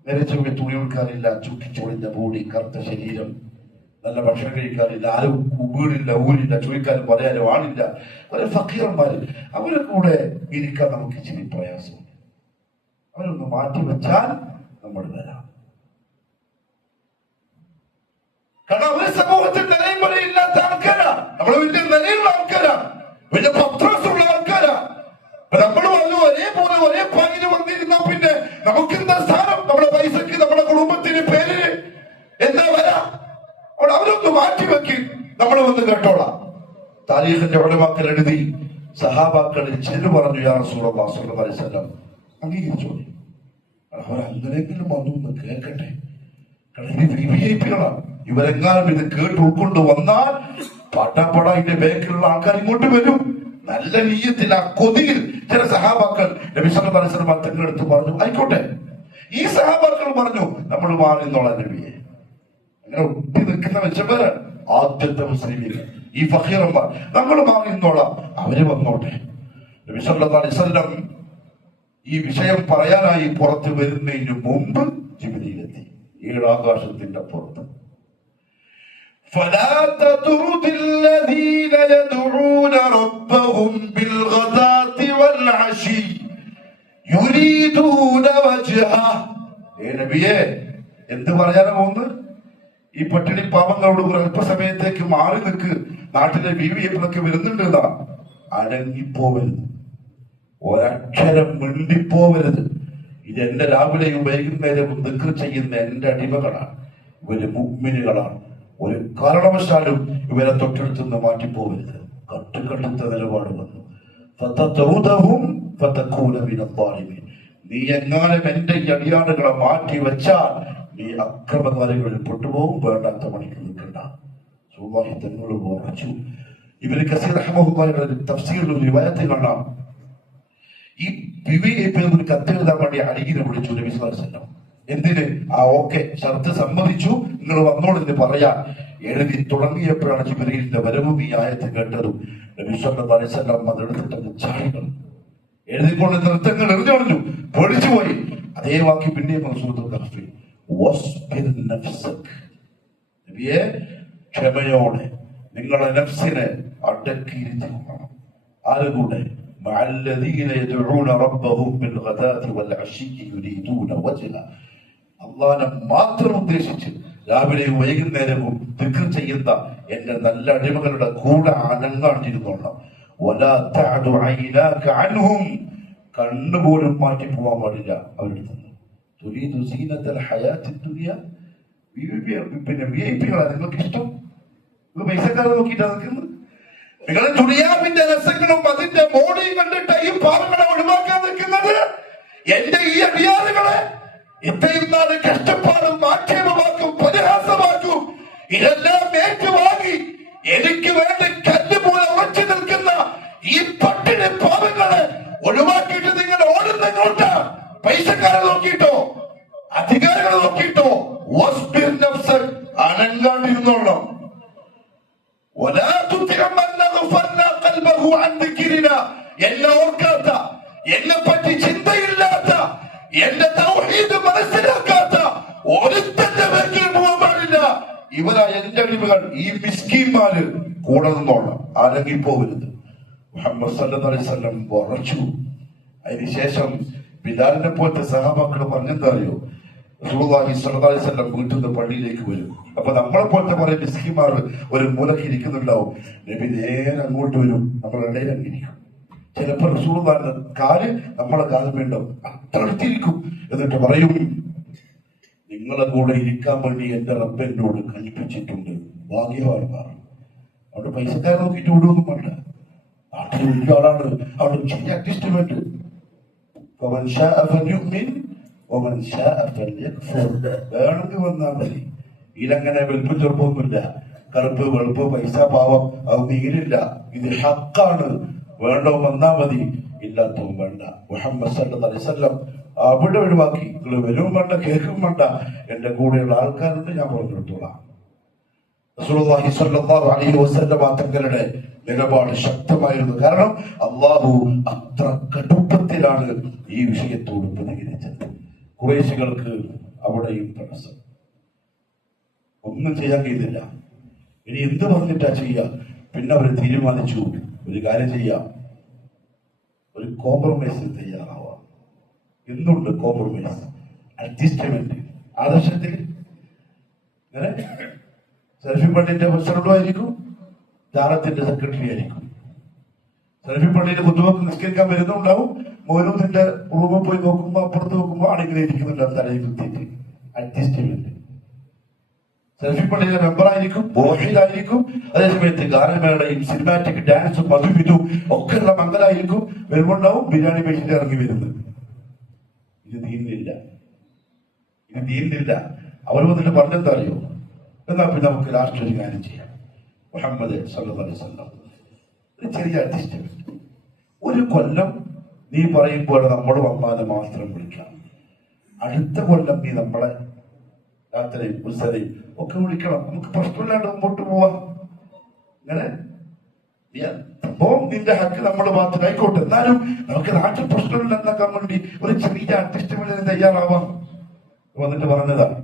നേരെ ചൊവ്വെ തുണി കൊടുക്കാറില്ല, ചുറ്റിച്ചോളിന്റെ ബോഡി, കറുത്ത ശരീരം, നല്ല ഭക്ഷണം കഴിക്കാറില്ല, ആരും വീടില്ല, ഊരില്ല, ചോദിക്കാനും പറയാനും ആളില്ല. അവരെ ഫഖീറന്മാര്. അവരെ കൂടെ ഇരിക്കാൻ നമുക്ക് ഇച്ചിരി പ്രയാസമുണ്ട്. അവരൊന്ന് മാറ്റി വെച്ചാൽ നമ്മൾ വരാം. കാരണം അവര് സമൂഹത്തിൽ നിലയും വരെയില്ലാത്ത ആൾക്കാരാണ്. നമ്മള് വലിയ നിലയുള്ള ആൾക്കാരാണ്, വലിയ പത്രസുള്ള ആൾക്കാരാണ്. നമ്മൾ വന്നു ഒരേപോലെ ഒരേ പാങ്ങിന് വന്നിരുന്ന പിന്നെ നമുക്ക് എന്താ സ്ഥാനം? നമ്മുടെ പൈസക്ക്, നമ്മുടെ കുടുംബത്തിന്, പേരിന് എന്താ വരാം? അവരൊന്ന് മാറ്റിവെക്കി നമ്മൾ വന്ന് കേട്ടോളാം. താരീഖിന്റെ ഉലമാക്കൾ എഴുതി സഹാബാക്കളിൽ ചിലർ പറഞ്ഞു, യാ റസൂലുള്ളാഹി സ്വല്ലല്ലാഹു അലൈഹി വസല്ലം അംഗീകരിച്ചോളി. അവരങ്ങനെങ്കിലും വന്നു എന്ന് കേൾക്കട്ടെ. കാരണം വിഐപികളാണ്. ഇവരെങ്ങാനും ഇത് കേട്ട് ഉൾക്കൊണ്ട് വന്നാൽ പടപട ഇതിന്റെ ബാക്കിലുള്ള ആൾക്കാർ ഇങ്ങോട്ട് വരും. നല്ല നീയത്തിൽ, ആ കൊതിയിൽ ചില സഹാബാക്കൾ നബി സല്ലല്ലാഹു അലൈഹി വസല്ലം തങ്ങളെടുത്ത് പറഞ്ഞു, ആയിക്കോട്ടെ. ഈ സഹാബാക്കൾ പറഞ്ഞു, നമ്മൾ മാറി നിന്നോളാം നബിയെ. അങ്ങനെ ഒട്ടി നിൽക്കുന്ന വെച്ചവരാണ് ആദ്യത്തെ മുസ്ലിമീങ്ങൾ, ഈ ഫഖീറന്മാർ. നമ്മൾ മാറി നിന്നോളാം, അവര് വന്നോട്ടെ. നബി സല്ലല്ലാഹു അലൈഹി വസല്ലം ഈ വിഷയം പറയാനായി പുറത്ത് വരുന്നതിന് മുമ്പ് ജിബ്രീലെത്തി, 7 ആകാശത്തിന്റെ പുറത്ത്. فلا تطرد الذين يدعون ربهم بالغداة والعشي يريدون وجهه. നബിയെ, എന്ത് പറയാനാ പോകുന്നത്? ഈ പട്ടിണി പാവങ്ങളോട് ഒരു അല്പസമയത്തേക്ക് മാറി നിൽക്ക്, നാട്ടിലെ വിവിഐപികളൊക്കെ വരുന്നുണ്ട്. അനങ്ങിപ്പോവരുത്, ഒരക്ഷരം മിണ്ടിപ്പോവരുത്. ഇത് എന്റെ രാവിലെയും വൈകുന്നേരവും ദിക്ർ ചെയ്യുന്ന എന്റെ അടിമകളാണ്. ഇവര് മുഅ്മിനുകളാണ്. ഒരു കാരണവശാലും ഇവരെ തൊട്ടടുത്തുനിന്ന് മാറ്റിപ്പോവരുത്. കട്ടുകടുത്ത നിലപാട് വന്നു. നീ എങ്ങാനും എന്റെ ഈ അടിയാടുകളെ മാറ്റി വെച്ചാൽ നീ അക്രമകാരികളിൽ പെട്ടുപോകും. വേണ്ടാത്ത മണിക്ക് നിൽക്കണ്ട. സുബ്ഹാനഹു തങ്ങൾ ഉറച്ചു. ഇവര് കസീർ റഹ്മത്തുള്ളാഹിയുടെ തഫ്സീറിൽ ഒരു റിവായത്ത് കാണാം. ഈ വിവിഐപികൾക്ക് കത്തെഴുതാൻ വേണ്ടി അലിഗിനെ വിളിച്ചു നബി സല്ലല്ലാഹു അലൈഹി വസല്ലം. എന്തിന്? ഓക്കെ, ഷർത്ത് സമ്മതിച്ചു, നിങ്ങൾ വന്നോളെന്ന് പറയാൻ. എഴുതി തുടങ്ങിയപ്പോഴാണ് ജിബ്രീലിന്റെ വരവും ഈ ആയത്ത് കേട്ടതും. നബി സല്ലല്ലാഹു അലൈഹി വസല്ലം അതെടുത്തിട്ട് ചാടികൾ എഴുതിക്കൊണ്ട് നൃത്തങ്ങൾ എറിഞ്ഞു പൊളിച്ചുപോയി. അതേ വാക്കി പിന്നെയും നബിയെ, ക്ഷമയോടെ നിങ്ങളുടെ നഫ്സിനെ അടക്കിയിരുത്തിക്കൊള്ളണം. ആരുകൂടെ? അള്ളാനെ മാത്രം ഉദ്ദേശിച്ച് രാവിലെയും വൈകുന്നേരവും ദിക്ർ ചെയ്യുന്ന എന്റെ നല്ല അടിമകളുടെ കൂടെ അനങ്ങാണ്ടിരുന്നോളാം. കണ്ണുപോലും മാറ്റി പോവാൻ പാടില്ല അവരുടെ നിന്ന്. പിന്നെ വിഐപികളാ നിങ്ങൾക്ക് ഇഷ്ടം? പൈസക്കാരെ നോക്കിയിട്ടാണ് നിൽക്കുന്നത്. നിങ്ങൾ ദുനിയാവിന്റെ രസങ്ങളും അതിന്റെ മോടിയും കണ്ടിട്ട് ഈ പാവങ്ങളെ ഒഴിവാക്കാൻ നിൽക്കുന്നത്. എന്റെ ഈ അടിയാറുകളെ ഇത്രയും നാള് കഷ്ടപ്പാടും ആക്ഷേപമാക്കും, പരിഹാസമാക്കും, ഇതെല്ലാം ഏറ്റുവാങ്ങി എനിക്ക് വേണ്ടി കല്ലുപോലെ ഉറച്ചു നിൽക്കുന്ന ഈ പട്ടിണി പാവങ്ങളെ ഒഴിവാക്കിയിട്ട് നിങ്ങൾ ഓടുന്നങ്ങോട്ട് പൈസക്കാരെ നോക്കിയിട്ടോ അധികാരികളെ നോക്കിയിട്ടോ അനങ്ങാണ്ടിരുന്നോളാം. എന്നെ ഓർക്കാത്ത, എന്നെ പറ്റി ചിന്തയില്ലാത്ത, എന്റെ തൗഹീദ് മനസ്സിലാക്കാത്ത ഒരുത്തന്റെ പേരിൽ പോകാൻ പാടില്ല. ഇവരാ എന്റെ അടിമകൾ. ഈ മിസ്കീന്മാര് കൂടെ നിന്നോളാം, അനങ്ങിപ്പോവരുത്. മുഹമ്മദ് സല്ലല്ലാഹു അലൈഹി വസല്ലം ഉറച്ചു. അതിനുശേഷം ബിലാലിനെ പോലത്തെ സഹാബാക്കൾ പറഞ്ഞെന്താ അറിയോ? റസൂലുള്ളാഹി സ്വല്ലല്ലാഹു അലൈഹി വസല്ലം വീട്ടിൽ നിന്ന് പള്ളിയിലേക്ക് വരും. അപ്പൊ നമ്മളെ പോലത്തെ കുറെ മിസ്കിന്മാർ ഒരു മൂലക്ക് ഇരിക്കുന്നുണ്ടാവും. നബി നേരെ അങ്ങോട്ട് വരും, നമ്മളുടെ ഇടയിൽ അങ്ങിരിക്കും. ചിലപ്പോൾ റസൂലുള്ളാഹിന്റെ കാല് നമ്മളെ കാലം വീണ്ടും അത്ര അടുത്തിരിക്കും. എന്നിട്ട് പറയും, നിങ്ങളെ കൂടെ ഇരിക്കാൻ വേണ്ടി എന്റെ റബ്ബ് എന്നോട് കൽപ്പിച്ചിട്ടുണ്ട്, ഭാഗ്യവാന്മാർ. അവിടെ പൈസക്കാരെ നോക്കിയിട്ട് വിടുവൊന്നും വേണ്ട, നാട്ടിൽ വലിയ ആളാണ്, അവിടെ ചെറിയ അഡ്ജസ്റ്റ്മെന്റ്. വേണമെങ്കിൽ വന്നാൽ മതി. ഇതിലങ്ങനെ വലുപ്പം ചെറുപ്പമൊന്നുമില്ല, കറുപ്പ് വെളുപ്പ് പൈസ പാവം അത് നീരില്ല. ഇത് ഹക്കാണ്. വേണ്ടോ വന്നാ മതി, ഇല്ലാത്തവും വേണ്ട. മുഹമ്മദ് സല്ലല്ലാഹു അലൈഹി വസല്ലം അവിടെ ഒഴിവാക്കി. നിങ്ങൾ വരും വേണ്ട, കേൾക്കും വേണ്ട, എന്റെ കൂടെയുള്ള ആൾക്കാരുണ്ട്, ഞാൻ പറഞ്ഞെടുത്തോളാം. റസൂലുള്ളാഹി സ്വല്ലല്ലാഹു അലൈഹി വസല്ലം തങ്ങളുടെ നിലപാട് ശക്തമായിരുന്നു. കാരണം അള്ളാഹു അത്ര കടുപ്പത്തിലാണ് ഈ വിഷയത്തോട് പ്രതികരിച്ചത്. ഖുറൈശികൾക്ക് അവിടെയും തടസ്സം, ഒന്നും ചെയ്യാൻ കഴിയുന്നില്ല. ഇനി എന്ത് പറഞ്ഞിട്ടാ ചെയ്യുക? പിന്നെ അവർ തീരുമാനിച്ചു, ഒരു കാര്യം ചെയ്യാം, ഒരു കോംപ്രമൈസിൽ തയ്യാറാവാം. എന്തുണ്ട് കോംപ്രമൈസ്? അഡ്ജസ്റ്റ്മെന്റ്. ആദർശത്തിൽ ഇങ്ങനെ സെൽഫി പള്ളിന്റെ പ്രസിഡന്റും ആയിരിക്കും, ജാറത്തിന്റെ സെക്രട്ടറി ആയിരിക്കും. സെൽഫി പള്ളിയുടെ കുത്തുവക്ക് നിസ്കരിക്കാൻ വരുന്നുണ്ടാവും, മൗലൂദിന്റെ റൂമിൽ പോയി നോക്കുമ്പോ അപ്പുറത്ത് നോക്കുമ്പോ ആണെങ്കിലും ഇരിക്കുന്നുണ്ടാവും തലയിൽ കുത്തിയിട്ട്. അഡ്ജസ്റ്റ്മെന്റ്. സെൽഫി പള്ളിയിലെ മെമ്പറായിരിക്കും, ബോഹിലായിരിക്കും, അതേസമയത്ത് ഗാനമേളയും സിനിമാറ്റിക് ഡാൻസും അതും ഇതും ഒക്കെ ഉള്ള മംഗലായിരിക്കും. വരുമ്പോണ്ടാവും ബിരിയാണി പേഷ്യന്റ് ഇറങ്ങി വരുന്നത്. ഇത് തീരുന്നില്ല, ഇത് തീരുന്നില്ല. അവർ വന്നിട്ട് പറഞ്ഞെന്താ അറിയോ? എന്നാ പിന്നെ നമുക്ക് ലാസ്റ്റ് ഒരു കാര്യം ചെയ്യാം. മുഹമ്മദ് സല്ലല്ലാഹു അലൈഹി വസല്ലം ഒരു ചെറിയ അഡ്ജസ്റ്റ്മെന്റ്. ഒരു കൊല്ലം നീ പറയുമ്പോൾ നമ്മൾ വന്നാല് മാത്രം വിളിക്കാം, അടുത്ത കൊല്ലം നീ നമ്മളെ രാത്രിയും ഉത്സവയും ഒക്കെ വിളിക്കണം, നമുക്ക് പ്രശ്നമില്ലാണ്ട് മുമ്പോട്ട് പോവാം. ഇങ്ങനെ നിന്റെ ഹക്ക് നമ്മൾ മാത്രം ആയിക്കോട്ടെ, എന്നാലും നമുക്ക് നാട്ടിൽ പ്രശ്നമില്ലെന്നാക്കാൻ വേണ്ടി ഒരു ചെറിയ അഡ്ജസ്റ്റ്മെന്റിന് തയ്യാറാവാം വന്നിട്ട് പറഞ്ഞതാണ്.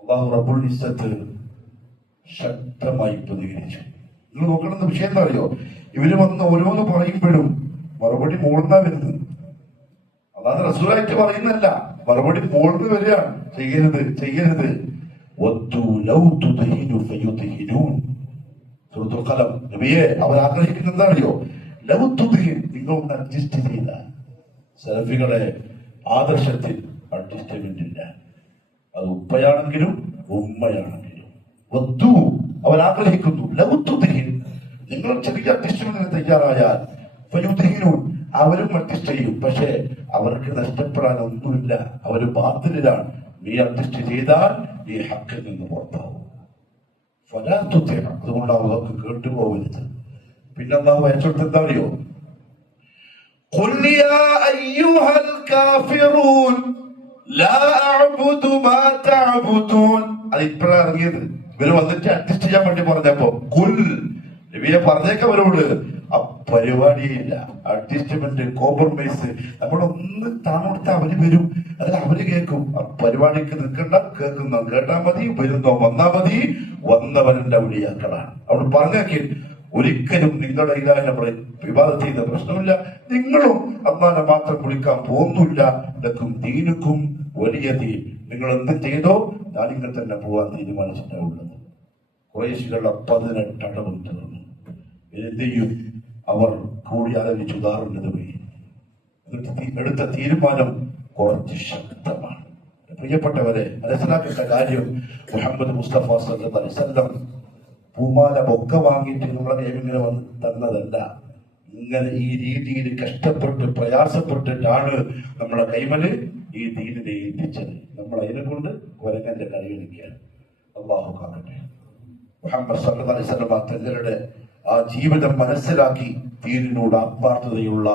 അല്ലാഹു റബ്ബുൽ ഇസ്സത്ത് ശക്തമായി പ്രതികരിച്ചു. നിങ്ങൾ നോക്കണമെന്ന വിഷയം എന്താ അറിയോ? ഇവര് വന്ന് ഓരോന്ന് പറയുമ്പോഴും മറുപടി മോൾന്നാ വരുന്നത്. അതായത് റസൂലായിട്ട് പറയുന്നല്ല, മറുപടി മോൾന്ന് വരികയാണ്. ചെയ്യരുത്, ചെയ്യരുത്. നബിയെ അവർ ആഗ്രഹിക്കുന്നത് എന്താ അറിയോ? നിങ്ങളൊന്ന് അഡ്ജസ്റ്റ് ചെയ്ത. സെൽഫികളെ ആദർശത്തിൽ അഡ്ജസ്റ്റ്മെന്റ് ഇല്ല. അത് ഉപ്പയാണെങ്കിലും ഉമ്മയാണെങ്കിലും വധു അവരാഗ്രഹിക്കുന്നു. നിങ്ങൾ ചെറിയ അഡ്ജസ്റ്റ്മെന്റിന് തയ്യാറായാൽ അവരും അഡ്ജസ്റ്റ് ചെയ്യും. പക്ഷേ അവർക്ക് നഷ്ടപ്പെടാൻ ഒന്നുമില്ല, അവര് ബാത്തിലാണ്. നീ അഡ്ജസ്റ്റ് ചെയ്താൽ നീ ഹക്കിൽ നിന്ന് പുറത്താവും. അതുകൊണ്ട് അവർക്ക് കേട്ടുപോകരുത്. പിന്നെ അല്ലാഹു അയച്ചോട്ട് എന്താ അറിയോ? അത് ഇപ്പോഴാണ് ഇറങ്ങിയത്. ഇവര് വന്നിട്ട് അഡ്ജസ്റ്റ് ചെയ്യാൻ വേണ്ടി പറഞ്ഞപ്പോ നബിയെ പറഞ്ഞേക്ക അവരോട് ആ പരിപാടിയില്ല. Adjustment, compromise. നമ്മളൊന്ന് താമടുത്ത അവര് വരും, അല്ല അവര് കേൾക്കും. ആ പരിപാടിക്ക് നിൽക്കണ്ട, കേൾക്കുന്ന കേട്ടാ മതി, വരുന്നോ വന്നാ മതി, വന്നവന്റെ ഔലിയാക്കളാണ്. അവിടെ പറഞ്ഞേക്ക് ഒരിക്കലും നിങ്ങളുടെ ഇലാഹിനെ വിവാദം ചെയ്ത പ്രശ്നമില്ല, നിങ്ങളും അള്ളാനെ മാത്രം വിളിക്കാൻ പോകുന്നില്ല. ഇതൊക്കും ദീനുക്കും വലിയ ദീൻ. നിങ്ങൾ എന്ത് ചെയ്തോ ഞാൻ ഇങ്ങനെ തന്നെ പോവാൻ തീരുമാനിച്ചിട്ടുള്ളത്. ഖുറൈശികളുടെ 18 അടവും തീർന്നു. എന്ത് ചെയ്യും? അവർ കൂടി ആലോചിച്ച് ഉദാഹരണത് പോയി. എന്നിട്ട് എടുത്ത തീരുമാനം കുറച്ച് ശക്തമാണ്. പ്രിയപ്പെട്ടവരെ, മനസ്സിലാക്കേണ്ട കാര്യം, മുഹമ്മദ് മുസ്തഫ സല്ലല്ലാഹു അലൈഹി വസല്ലം പൂമാല ബൊക്ക വാങ്ങിയിട്ട് നമ്മളെ കൈമിങ്ങനെ വന്ന് തന്നതല്ല. ഇങ്ങനെ ഈ രീതിയിൽ കഷ്ടപ്പെട്ട് പ്രയാസപ്പെട്ടിട്ടാണ് നമ്മളെ കൈമല് ഈ ദീനിനെ ഏൽപ്പിച്ചത്. നമ്മൾ അതിനെ കൊണ്ട് വരങ്ങന്റെ കളികളിക്കാൻ അല്ലാഹു കാക്കട്ടെ. മുഹമ്മദ് സല്ലല്ലാഹു അലൈഹി വസല്ലം തങ്ങളുടെ ആ ജീവിതം മനസ്സിലാക്കി ദീനിനോട് ആത്മാർത്ഥതയുള്ള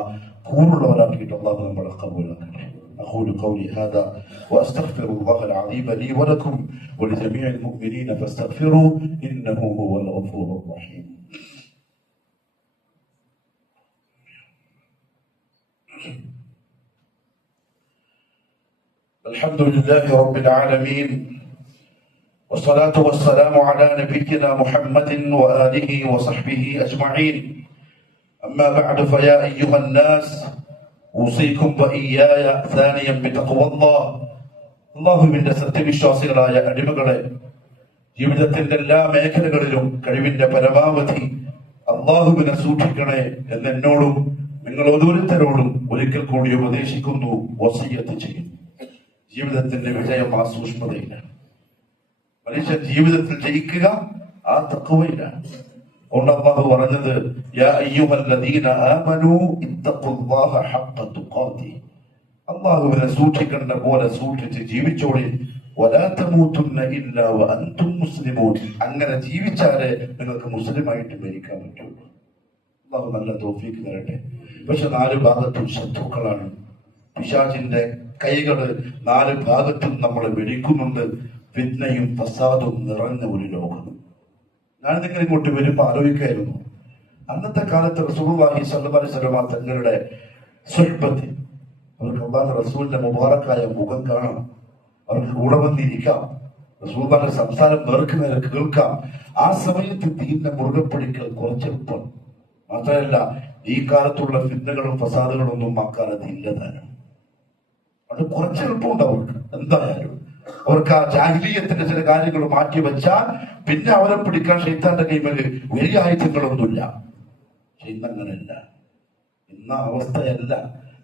കൂറുള്ളവരാക്കിയിട്ട് അല്ലാഹു നമ്മളെ ഖബൂലാക്കട്ടെ. أقول قولي هذا وأستغفر الله العظيم لي ولكم ولجميع المؤمنين فاستغفروه إنه هو الغفور الرحيم. الحمد لله رب العالمين والصلاة والسلام على نبينا محمد وآله وصحبه أجمعين. أما بعد فيا أيها الناس أوصيكم وإياي ثانيا بتقوى الله. അള്ളാഹുവിന്റെ സത്യവിശ്വാസികളായ അടിമകളെ, ജീവിതത്തിന്റെ എല്ലാ മേഖലകളിലും കഴിവിന്റെ പരമാവധി അള്ളാഹുവിനെ സൂക്ഷിക്കണേ എന്ന് എന്നോടും നിങ്ങൾ ഓരോരുത്തരോടും ഒരിക്കൽ കൂടി ഉപദേശിക്കുന്നു, വസിയ്യത്ത് ചെയ്യുന്നു. ജീവിതത്തിന്റെ വിജയം ആ സൂക്ഷ്മതയിലാണ്. മനുഷ്യൻ ജീവിതത്തിൽ ജയിക്കുക ആ തഖ്വയിലാണ്. അതുകൊണ്ട് അല്ലാഹു പറഞ്ഞത് യാ അയ്യുഹല്ലദീന ആമനൂ ഇത്തഖുല്ലാഹ ഹഖ്ക തുഖാതി, അല്ലാഹുവിനെ സൂക്ഷിക്കേണ്ട പോലെ സൂക്ഷിച്ച് ജീവിച്ചോളി. വലാ തമൂതുന്ന ഇല്ലാ വഅൻതും മുസ്ലിമൂൻ, അങ്ങനെ ജീവിച്ചാലേ നിങ്ങൾക്ക് മുസ്ലിമായിട്ട് മരിക്കാൻ പറ്റുള്ളൂ. അല്ലാഹു നല്ല തൗഫീഖ് തരട്ടെ. പക്ഷെ 4 ഭാഗത്തും ശത്രുക്കളാണ്. പിശാചിന്റെ കൈകള് 4 ഭാഗത്തും നമ്മളെ വെടിക്കുന്നുണ്ട്. ഫിത്നയും ഫസാദും നിറഞ്ഞ ഒരു ലോകം. ഞാൻ നിങ്ങൾ ഇങ്ങോട്ട് വരുമ്പോ ആലോചിക്കായിരുന്നു, അന്നത്തെ കാലത്ത് റസൂലുള്ളാഹി സ്വല്ലല്ലാഹു അലൈഹി വസല്ലം തങ്ങളുടെ സുഹബത്തിൽ അവർക്ക് അല്ലാഹുവിന്റെ റസൂലിന്റെ മുബാറക്കായ മുഖം കാണാം, അവർക്ക് കൂടെ വന്നിരിക്കാം, റസൂലുള്ളാഹിന്റെ സംസാരം നേർക്ക് നേരെ കേൾക്കാം. ആ സമയത്ത് ദീനിനെ മുറുകെ പിടിക്കൽ കുറച്ചെളുപ്പം. മാത്രമല്ല, ഈ കാലത്തുള്ള ഫിത്നകളും ഫസാദുകളും ഒന്നും ആ കാലത്ത് ഇല്ലതാണ്. അത് കുറച്ചെളുപ്പമുണ്ട് അവർക്ക്. എന്തായാലും അവർക്ക് ആ ജാഹിലിയത്തിന്റെ ചില കാര്യങ്ങൾ മാറ്റി വെച്ചാൽ പിന്നെ അവരെ പിടിക്കാൻ ശൈത്താന്റെ കൈമേല് വലിയ ആയുധങ്ങളൊന്നുമില്ല. പക്ഷെ ഇന്നങ്ങനെയല്ല. ഇന്ന അവസ്ഥയല്ല.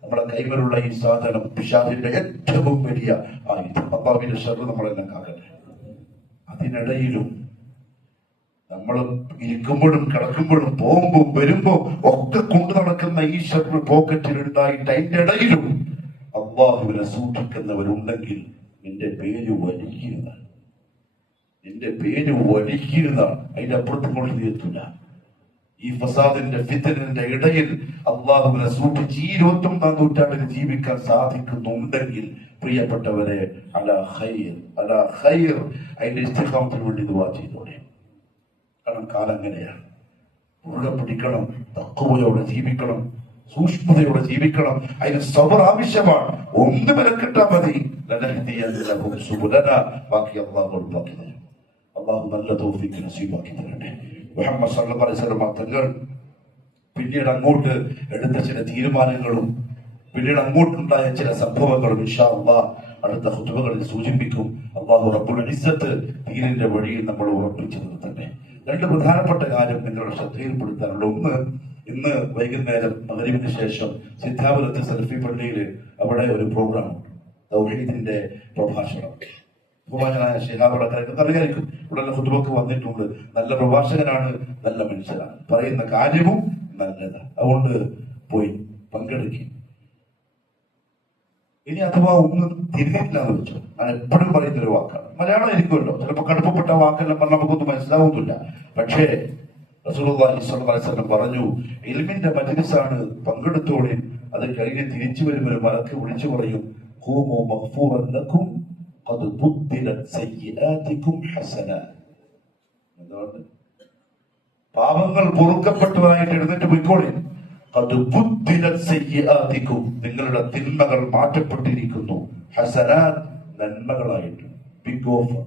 നമ്മുടെ കൈമേലുള്ള ഈ സാധനം പിശാചിന്റെ ഏറ്റവും വലിയ ആയുധം. അല്ലാഹുവിന്റെ ശർറ് നമ്മളെല്ലാം കാക്കട്ടെ. അതിനിടയിലും നമ്മൾ ഇരിക്കുമ്പോഴും കിടക്കുമ്പോഴും പോകുമ്പോൾ വരുമ്പോ ഒക്കെ കൊണ്ടു നടക്കുന്ന ഈ ശർറ് പോക്കറ്റിൽ ഉണ്ടായിട്ട് അതിന്റെ ഇടയിലും അല്ലാഹുവിനെ സൂക്ഷിക്കുന്നവരുണ്ടെങ്കിൽ നിന്റെ പേര് വലിക്കുന്നതാണ്. നിന്റെ പേര് വലിക്കുന്നതാണ്. അതിന്റെ അപ്പുറത്തും കൊണ്ട് തീർത്തില്ല. ഈ ഫസാദിന്റെ ഫിത്നന്റെ ഇടയിൽ അല്ലാഹുവിനെ സൂക്ഷിച്ച് ഈ 21-ാം നൂറ്റാണ്ടിൽ ജീവിക്കാൻ സാധിക്കുന്നുണ്ടെങ്കിൽ പ്രിയപ്പെട്ടവരെ, അലാ ഖൈർ അലാ ഖൈർ, അതിന്റെ ഇസ്തിഖാമത്തിന് വേണ്ടി ദുആ ചെയ്തോടെ. കാരണം കാലം അങ്ങനെയാണ്. മുറുകെ പിടിക്കണം, തഖ്വയോടെ ജീവിക്കണം, സൂക്ഷ്മതയോടെ ജീവിക്കണം. അതിന് സബർ ആവശ്യമാണ്. ഒന്ന് മെനക്കെട്ടാ മതി. ബാക്കി അല്ലാഹു ബാക്കി തരും. അല്ലാഹു നല്ല തൗഫീഖ് നസീബാക്കി തരട്ടെ. മുഹമ്മദ് സല്ലല്ലാഹു അലൈഹി വസല്ലം തങ്ങൾ പിന്നീട് അങ്ങോട്ട് എടുത്ത ചില തീരുമാനങ്ങളും പിന്നീട് അങ്ങോട്ടുണ്ടായ ചില സംഭവങ്ങളും ഇൻഷാ അല്ലാഹ് അടുത്ത ഖുതുബകളിൽ സൂചിപ്പിക്കും. അല്ലാഹു റബ്ബുൽ ഇസ്സത്ത് ദീനിന്റെ വഴിയിൽ നമ്മൾ ഉറപ്പിച്ചു നിർത്തട്ടെ. 2 പ്രധാനപ്പെട്ട കാര്യം നിങ്ങളുടെ ശ്രദ്ധയിൽപ്പെടുത്താനുള്ള. ഒന്ന്, ഇന്ന് വൈകുന്നേരം മഗ്‌രിബിന് ശേഷം സിദ്ധാപുരത്ത് സലഫി പള്ളിയിൽ അവിടെ ഒരു പ്രോഗ്രാം ഉണ്ട്. തൗഹീദിന്റെ പ്രഭാഷണം. ബഹുമാനായ ശിഹാബ് അടക്കരൊക്കെ അറിയായിരിക്കും. ഉടനെ ഖുതുബക്ക് വന്നിട്ടുണ്ട്. നല്ല പ്രഭാഷകനാണ്, നല്ല മനുഷ്യനാണ്, പറയുന്ന കാര്യവും നല്ലതാണ്. അതുകൊണ്ട് പോയി പങ്കെടുക്കും. ഇനി അഥവാ ഒന്നും തിരിഞ്ഞിട്ടില്ല എന്ന് വെച്ചു, ഞാൻ എപ്പോഴും പറയുന്നൊരു വാക്കാണ്. മലയാളം ആയിരിക്കുമല്ലോ, ചിലപ്പോൾ കടുപ്പപ്പെട്ട വാക്കെല്ലാം പറഞ്ഞാൽ നമുക്കൊന്നും മനസ്സിലാവുന്നില്ല. പക്ഷേ റസൂലുള്ളാഹി സ്വല്ലല്ലാഹു അലൈഹി വസല്ലം പറഞ്ഞു, ഇൽമിന്റെ മജ്‌ലിസാണ്, പങ്കെടുത്തോളി. അത് കഴിഞ്ഞ് തിരിച്ചു വരും ഒരു മലക്ക് വിളിച്ചു പറയും, ഖൂമു മഗ്ഫൂറൻ ലക്കും ഖദ് ബുദ്ദിലത് സയ്യിആതികും ഹസനാത്. എന്താണ്? പാപങ്ങൾ പൊറുക്കപ്പെട്ടവരായിട്ട് എഴുന്നേറ്റ് പോയിക്കോളി. ഖദ് ബുദ്ദിലത് സയ്യിആതികും, നിങ്ങളുടെ തിന്മകൾ മാറ്റപ്പെട്ടിരിക്കുന്നു. ഹസനാത്, നന്മകളായിട്ട്. Big offer.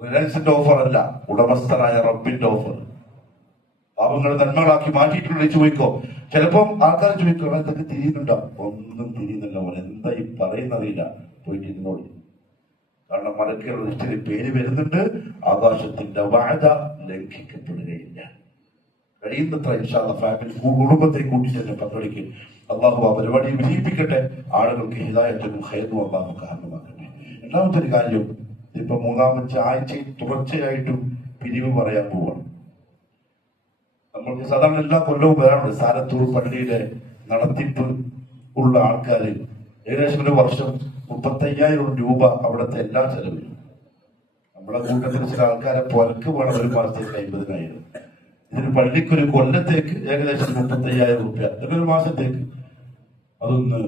റിലയൻസിന്റെ ഓഫർ അല്ല, ഉടമസ്ഥനായ റബ്ബിന്റെ ഓഫർ. പാപങ്ങൾ നന്മകളാക്കി മാറ്റിയിട്ടുള്ള ചോദിക്കോ. ചിലപ്പം ആൾക്കാർ ചോദിക്കോ, എന്തൊക്കെ തിരിയുന്നുണ്ടോ? ഒന്നും തിരിയുന്നില്ല. അവൻ എന്താ ഈ പറയുന്നറിയില്ല. പോയിട്ട് ഇരുന്നോളി. കാരണം മലക്കുകളുടെ ലിസ്റ്റിൽ പേര് വരുന്നുണ്ട്. ആകാശത്തിന്റെ വാഴ ലംഘിക്കപ്പെടുകയില്ല. കഴിയുന്നത്ര ഇൻഷാ അല്ലാഹ് ഫാമിലി കുടുംബത്തെ കൂട്ടി തന്നെ പങ്കെടുക്കും. അല്ലാഹു ആ പരിപാടി വിജയിപ്പിക്കട്ടെ. ആളുകൾക്ക് ഹിദായത്തിനും ഖൈറിനും അല്ലാഹു കാരണമാക്കട്ടെ. രണ്ടാമത്തെ ഒരു കാര്യം, ഇപ്പൊ 3-ാമത്തെ ആഴ്ചയിൽ തുടർച്ചയായിട്ടും പിരിവ് പറയാൻ പോവാണ്. നമ്മൾക്ക് സാധാരണ എല്ലാ കൊല്ലവും വരാറുണ്ട്. സാരത്തൂർ പള്ളിയിലെ നടത്തിപ്പ് ഉള്ള ആൾക്കാര് ഏകദേശം ഒരു വർഷം 35,000 രൂപ അവിടുത്തെ എല്ലാ ചെലവിലും. നമ്മുടെ കൂട്ടത്തിൽ ചില ആൾക്കാരെ പൊലക്ക് വേണം ഒരു മാസത്തേക്ക് 50,000. ഇതിന് പള്ളിക്കൊരു കൊല്ലത്തേക്ക് ഏകദേശം 35,000 രൂപ. ഒരു മാസത്തേക്ക് അതൊന്ന്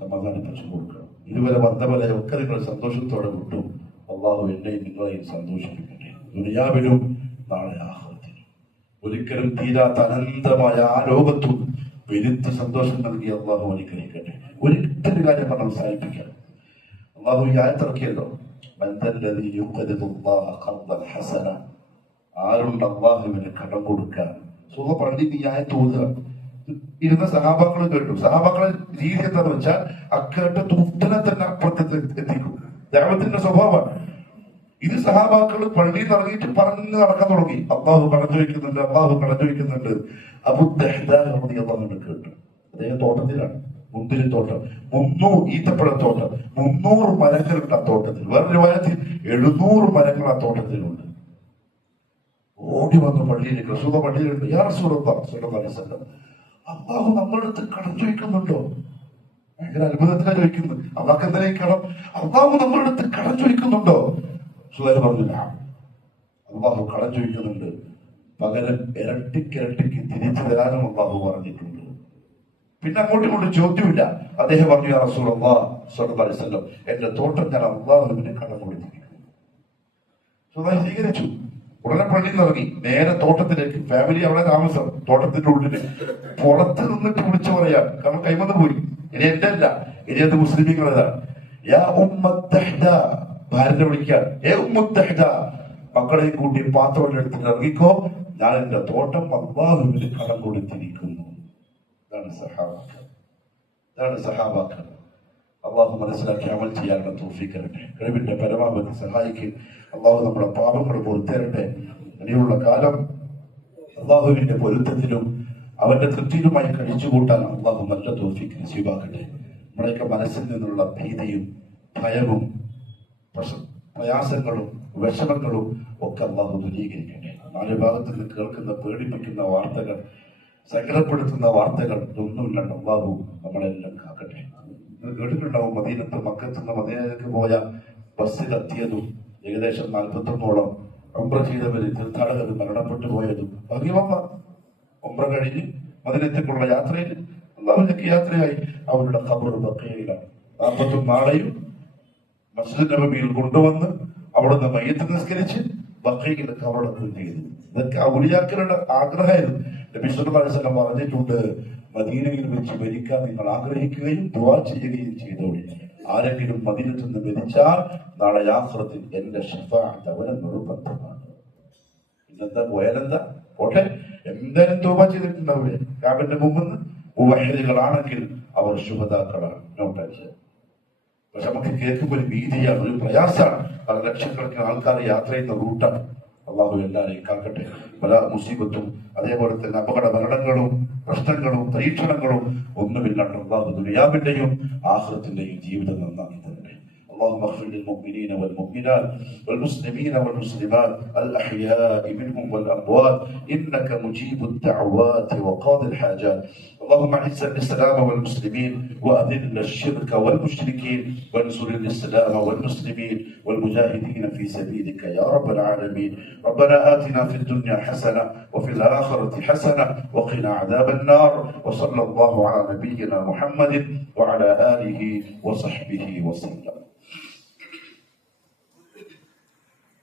സമാധാനിപ്പിച്ചു കൊടുക്കണം. ഇതുവരെ വന്നവരെയൊക്കെ നിങ്ങൾ സന്തോഷത്തോടെ വിട്ടു. അള്ളാഹു എന്നെയും നിങ്ങളെയും സന്തോഷിപ്പിക്കട്ടെ. ദുനിയാവിലും നാളെ ആഖിറത്തിലും. ഒരിക്കലും തീരാത്ത അനന്തമായ ആ ലോകത്തും പെരുത്ത് സന്തോഷം നൽകി അള്ളാഹു അനുഗ്രഹിക്കട്ടെ. ഒരിക്കലും കാര്യം പറഞ്ഞ് അവസാനിപ്പിക്കാം. അള്ളാഹു ഈ ആയത്തിറക്കിയല്ലോ, ആരുണ്ട് അള്ളാഹുവിന് കടം കൊടുക്കാൻ. സുഖ പള്ളി ഈ ആയത്ത് ഓതുക. ഇരുന്ന സഹാബാക്കൾ കേട്ടു. സഹാബാക്കളെ രീതി എന്താന്ന് വെച്ചാൽ അക്കേട്ട തുട്ടനെ തന്നെ അപ്പുറത്തേക്ക് എത്തിക്കും. ദൈവത്തിന്റെ സ്വഭാവമാണ്. ഇത് സഹാബാക്കൾ പള്ളിയിൽ നിന്ന് ഇറങ്ങിയിട്ട് പറഞ്ഞ് നടക്കാൻ തുടങ്ങി. അള്ളാഹു കടന്നു വയ്ക്കുന്നുണ്ട്, അള്ളാഹു കടന്നു വയ്ക്കുന്നുണ്ട്. അബൂദഹ്ദാൻ കേട്ടു. അദ്ദേഹം തോട്ടത്തിലാണ്, മുന്തിരിത്തോട്ടം, 300 ഈത്തപ്പഴത്തോട്ടം, 300 മരങ്ങളുണ്ട് ആ തോട്ടത്തിൽ. വേറൊരു വാരത്തിൽ 700 മരങ്ങൾ ആ തോട്ടത്തിലുണ്ട്. ഓടി വന്നു പള്ളിയിലേക്ക്. റസൂൽ പള്ളിയിലുണ്ട്. യാ റസൂലല്ലാഹ് സ്വല്ലല്ലാഹു അലൈഹി വസല്ലം, അള്ളാഹു നമ്മുടെ അടുത്ത് കടം ചോദിക്കുന്നുണ്ടോ? ഭയങ്കര അത്ഭുതത്തിലാണ് ചോദിക്കുന്നത്. അള്ളാഹ് എന്തിനാ കടം? അള്ളാഹു നമ്മുടെ അടുത്ത് കടം ചോദിക്കുന്നുണ്ടോ? സുഹൈൽ പറഞ്ഞില്ല, അള്ളാഹു കടം ചോദിക്കുന്നുണ്ട്, പകരം ഇരട്ടിക്കിരട്ടിക്ക് തിരിച്ചു തരാനും അള്ളാഹു പറഞ്ഞിട്ടുണ്ട്. പിന്നെ അങ്ങോട്ടും ചോദ്യമില്ല. അദ്ദേഹം പറഞ്ഞു, യാ റസൂലല്ലാഹ് സ്വല്ലല്ലാഹു അലൈഹി വസല്ലം, എന്റെ തോട്ടം ഞാൻ അള്ളാഹുവിന് കടം കൊടുത്തിരിക്കുന്നു. സുഹൈൽ സ്വീകരിച്ചു. ഉടനെ പള്ളിയിൽ നിന്ന് ഇറങ്ങി നേരെ തോട്ടത്തിലേക്ക്. ഫാമിലി അവിടെ താമസം, തോട്ടത്തിന്റെ ഉള്ളില്. പുറത്ത് നിന്നിട്ട് വിളിച്ചു പറയാൻ, കാരണം കൈമന്ന് പോയി. ഇനി എന്റെ അല്ല, ഇനി അത് മുസ്ലിമീങ്ങളല്ല. യാ ഉമ്മത്തഹ്ദ, ഭാര്യനെ വിളിക്കാൻ, ഏ ഉമ്മത്തഹ്ദ, മക്കളെയും കൂട്ടി പാത്രം എടുത്തിട്ട് ഇറങ്ങിക്കോ, ഞാൻ എന്റെ തോട്ടം അല്ലാഹുവിന് കടം കൊടുത്തിരിക്കുന്നു. ഇതാണ് സഹാബാക്കൾ, ഇതാണ് സഹാബാക്കൾ. അള്ളാഹു മനസ്സിലാക്കി അമൽ ചെയ്യാനുള്ള തൗഫീഖ് തരട്ടെ. കഴിവിന്റെ പരമാവധി സഹായിക്കും. അള്ളാഹു നമ്മുടെ പാപങ്ങൾ പൊറുത്തരട്ടെ. ഇനിയുള്ള കാലം അള്ളാഹുവിന്റെ പൊരുത്തത്തിലും അവന്റെ തൃപ്തിയിലുമായി കഴിച്ചുകൂട്ടാൻ അള്ളാഹു നല്ല തൗഫീഖ് നസീബാക്കട്ടെ. നമ്മുടെയൊക്കെ മനസ്സിൽ നിന്നുള്ള ഭീതിയും ഭയവും പ്രയാസങ്ങളും വിഷമങ്ങളും ഒക്കെ അള്ളാഹു ദൂരീകരിക്കട്ടെ. നാല് ഭാഗത്ത് നിന്ന് കേൾക്കുന്ന പേടിപ്പിക്കുന്ന വാർത്തകൾ, സങ്കടപ്പെടുത്തുന്ന വാർത്തകൾ ഒന്നുമില്ലാണ്ട് അള്ളാഹു നമ്മളെല്ലാം കാക്കട്ടെ. കേട്ടിട്ടുണ്ടാവും, മക്കത്തുനിന്ന് മദീനയിലേക്ക് പോയ ബസ്സിലെത്തിയതും ഏകദേശം 41ഓളം ഉംറ ചെയ്തവര് തീർത്ഥാടകർ മരണപ്പെട്ടു പോയതും. ഭാഗ്യമല്ല, ഉംറ കഴിഞ്ഞ് മദീനത്തേക്കുള്ള യാത്രയിൽ അള്ളാഹുവിലേക്ക് യാത്രയായി. അവരുടെ ഖബർ ബഖീയിലാണ്. 40 നാളെയും മസ്ജിദ് നബവിയിൽ കൊണ്ടുവന്ന് അവിടുന്ന് മയ്യത്ത് നിസ്കരിച്ച് ബഖീയിൽ ഖബറടക്കം ചെയ്തു. ഇതൊക്കെ ഔലിയാക്കളുടെ ആഗ്രഹമായിരുന്നു. നബി സല്ലല്ലാഹു അലൈഹി വസല്ലം പറഞ്ഞിട്ടുണ്ട്, മദീനയിൽ വെച്ച് മരിക്കാൻ നിങ്ങൾ ആഗ്രഹിക്കുകയും ദുആ ചെയ്യുകയും ചെയ്തോളി. ആരെങ്കിലും മദീനത്തിൽ നിന്ന് മരിച്ചാൽ നാളെ ആഖിറത്തിൽ എന്റെ ശഫാഅത്ത് അവന് നിർബന്ധമാണ്. ഇന്നത്തെ പോയാലെന്താ പോട്ടെ, എന്തായാലും തൗബ ചെയ്തിട്ടുണ്ടാവില്ലേ? കാബിന്റെ മുമ്പിൽ നിന്ന് മുവഹ്ഹിദുകളാണെങ്കിൽ അവർ ശുഹദാക്കളാണ്. നോട്ടടിച്ചത്. പക്ഷെ നമുക്ക് കേൾക്കുമ്പോൾ ഒരു ഭീതിയാണ്, ഒരു പ്രയാസമാണ്. പല ലക്ഷക്കണക്കിന് ആൾക്കാർ യാത്ര ചെയ്യുന്ന റൂട്ടാണ്. അള്ളാഹു എല്ലാവരെയും കാക്കട്ടെ. പല മുസീബത്തും അതേപോലെ തന്നെ അപകട മരണങ്ങളും പ്രശ്നങ്ങളും പരീക്ഷണങ്ങളും ഒന്നുമില്ലാണ്ട് അള്ളാഹു ദുനിയാവിന്റെയും ആഖിറത്തിന്റെയും ജീവിതം നന്നാക്കി തരട്ടെ. اللهم اغفر للمؤمنين والمؤمنات والمسلمين والمسلمات الأحياء منهم والأموات إنك مجيب الدعوات وقاضي الحاجات. اللهم اعز الإسلام والمسلمين وأذل الشرك والمشركين وانصر الإسلام والمسلمين والمجاهدين في سبيلك يا رب العالمين. ربنا آتنا في الدنيا حسنة وفي الآخرة حسنة وقنا عذاب النار. وصلى الله على نبينا محمد وعلى آله وصحبه وسلم.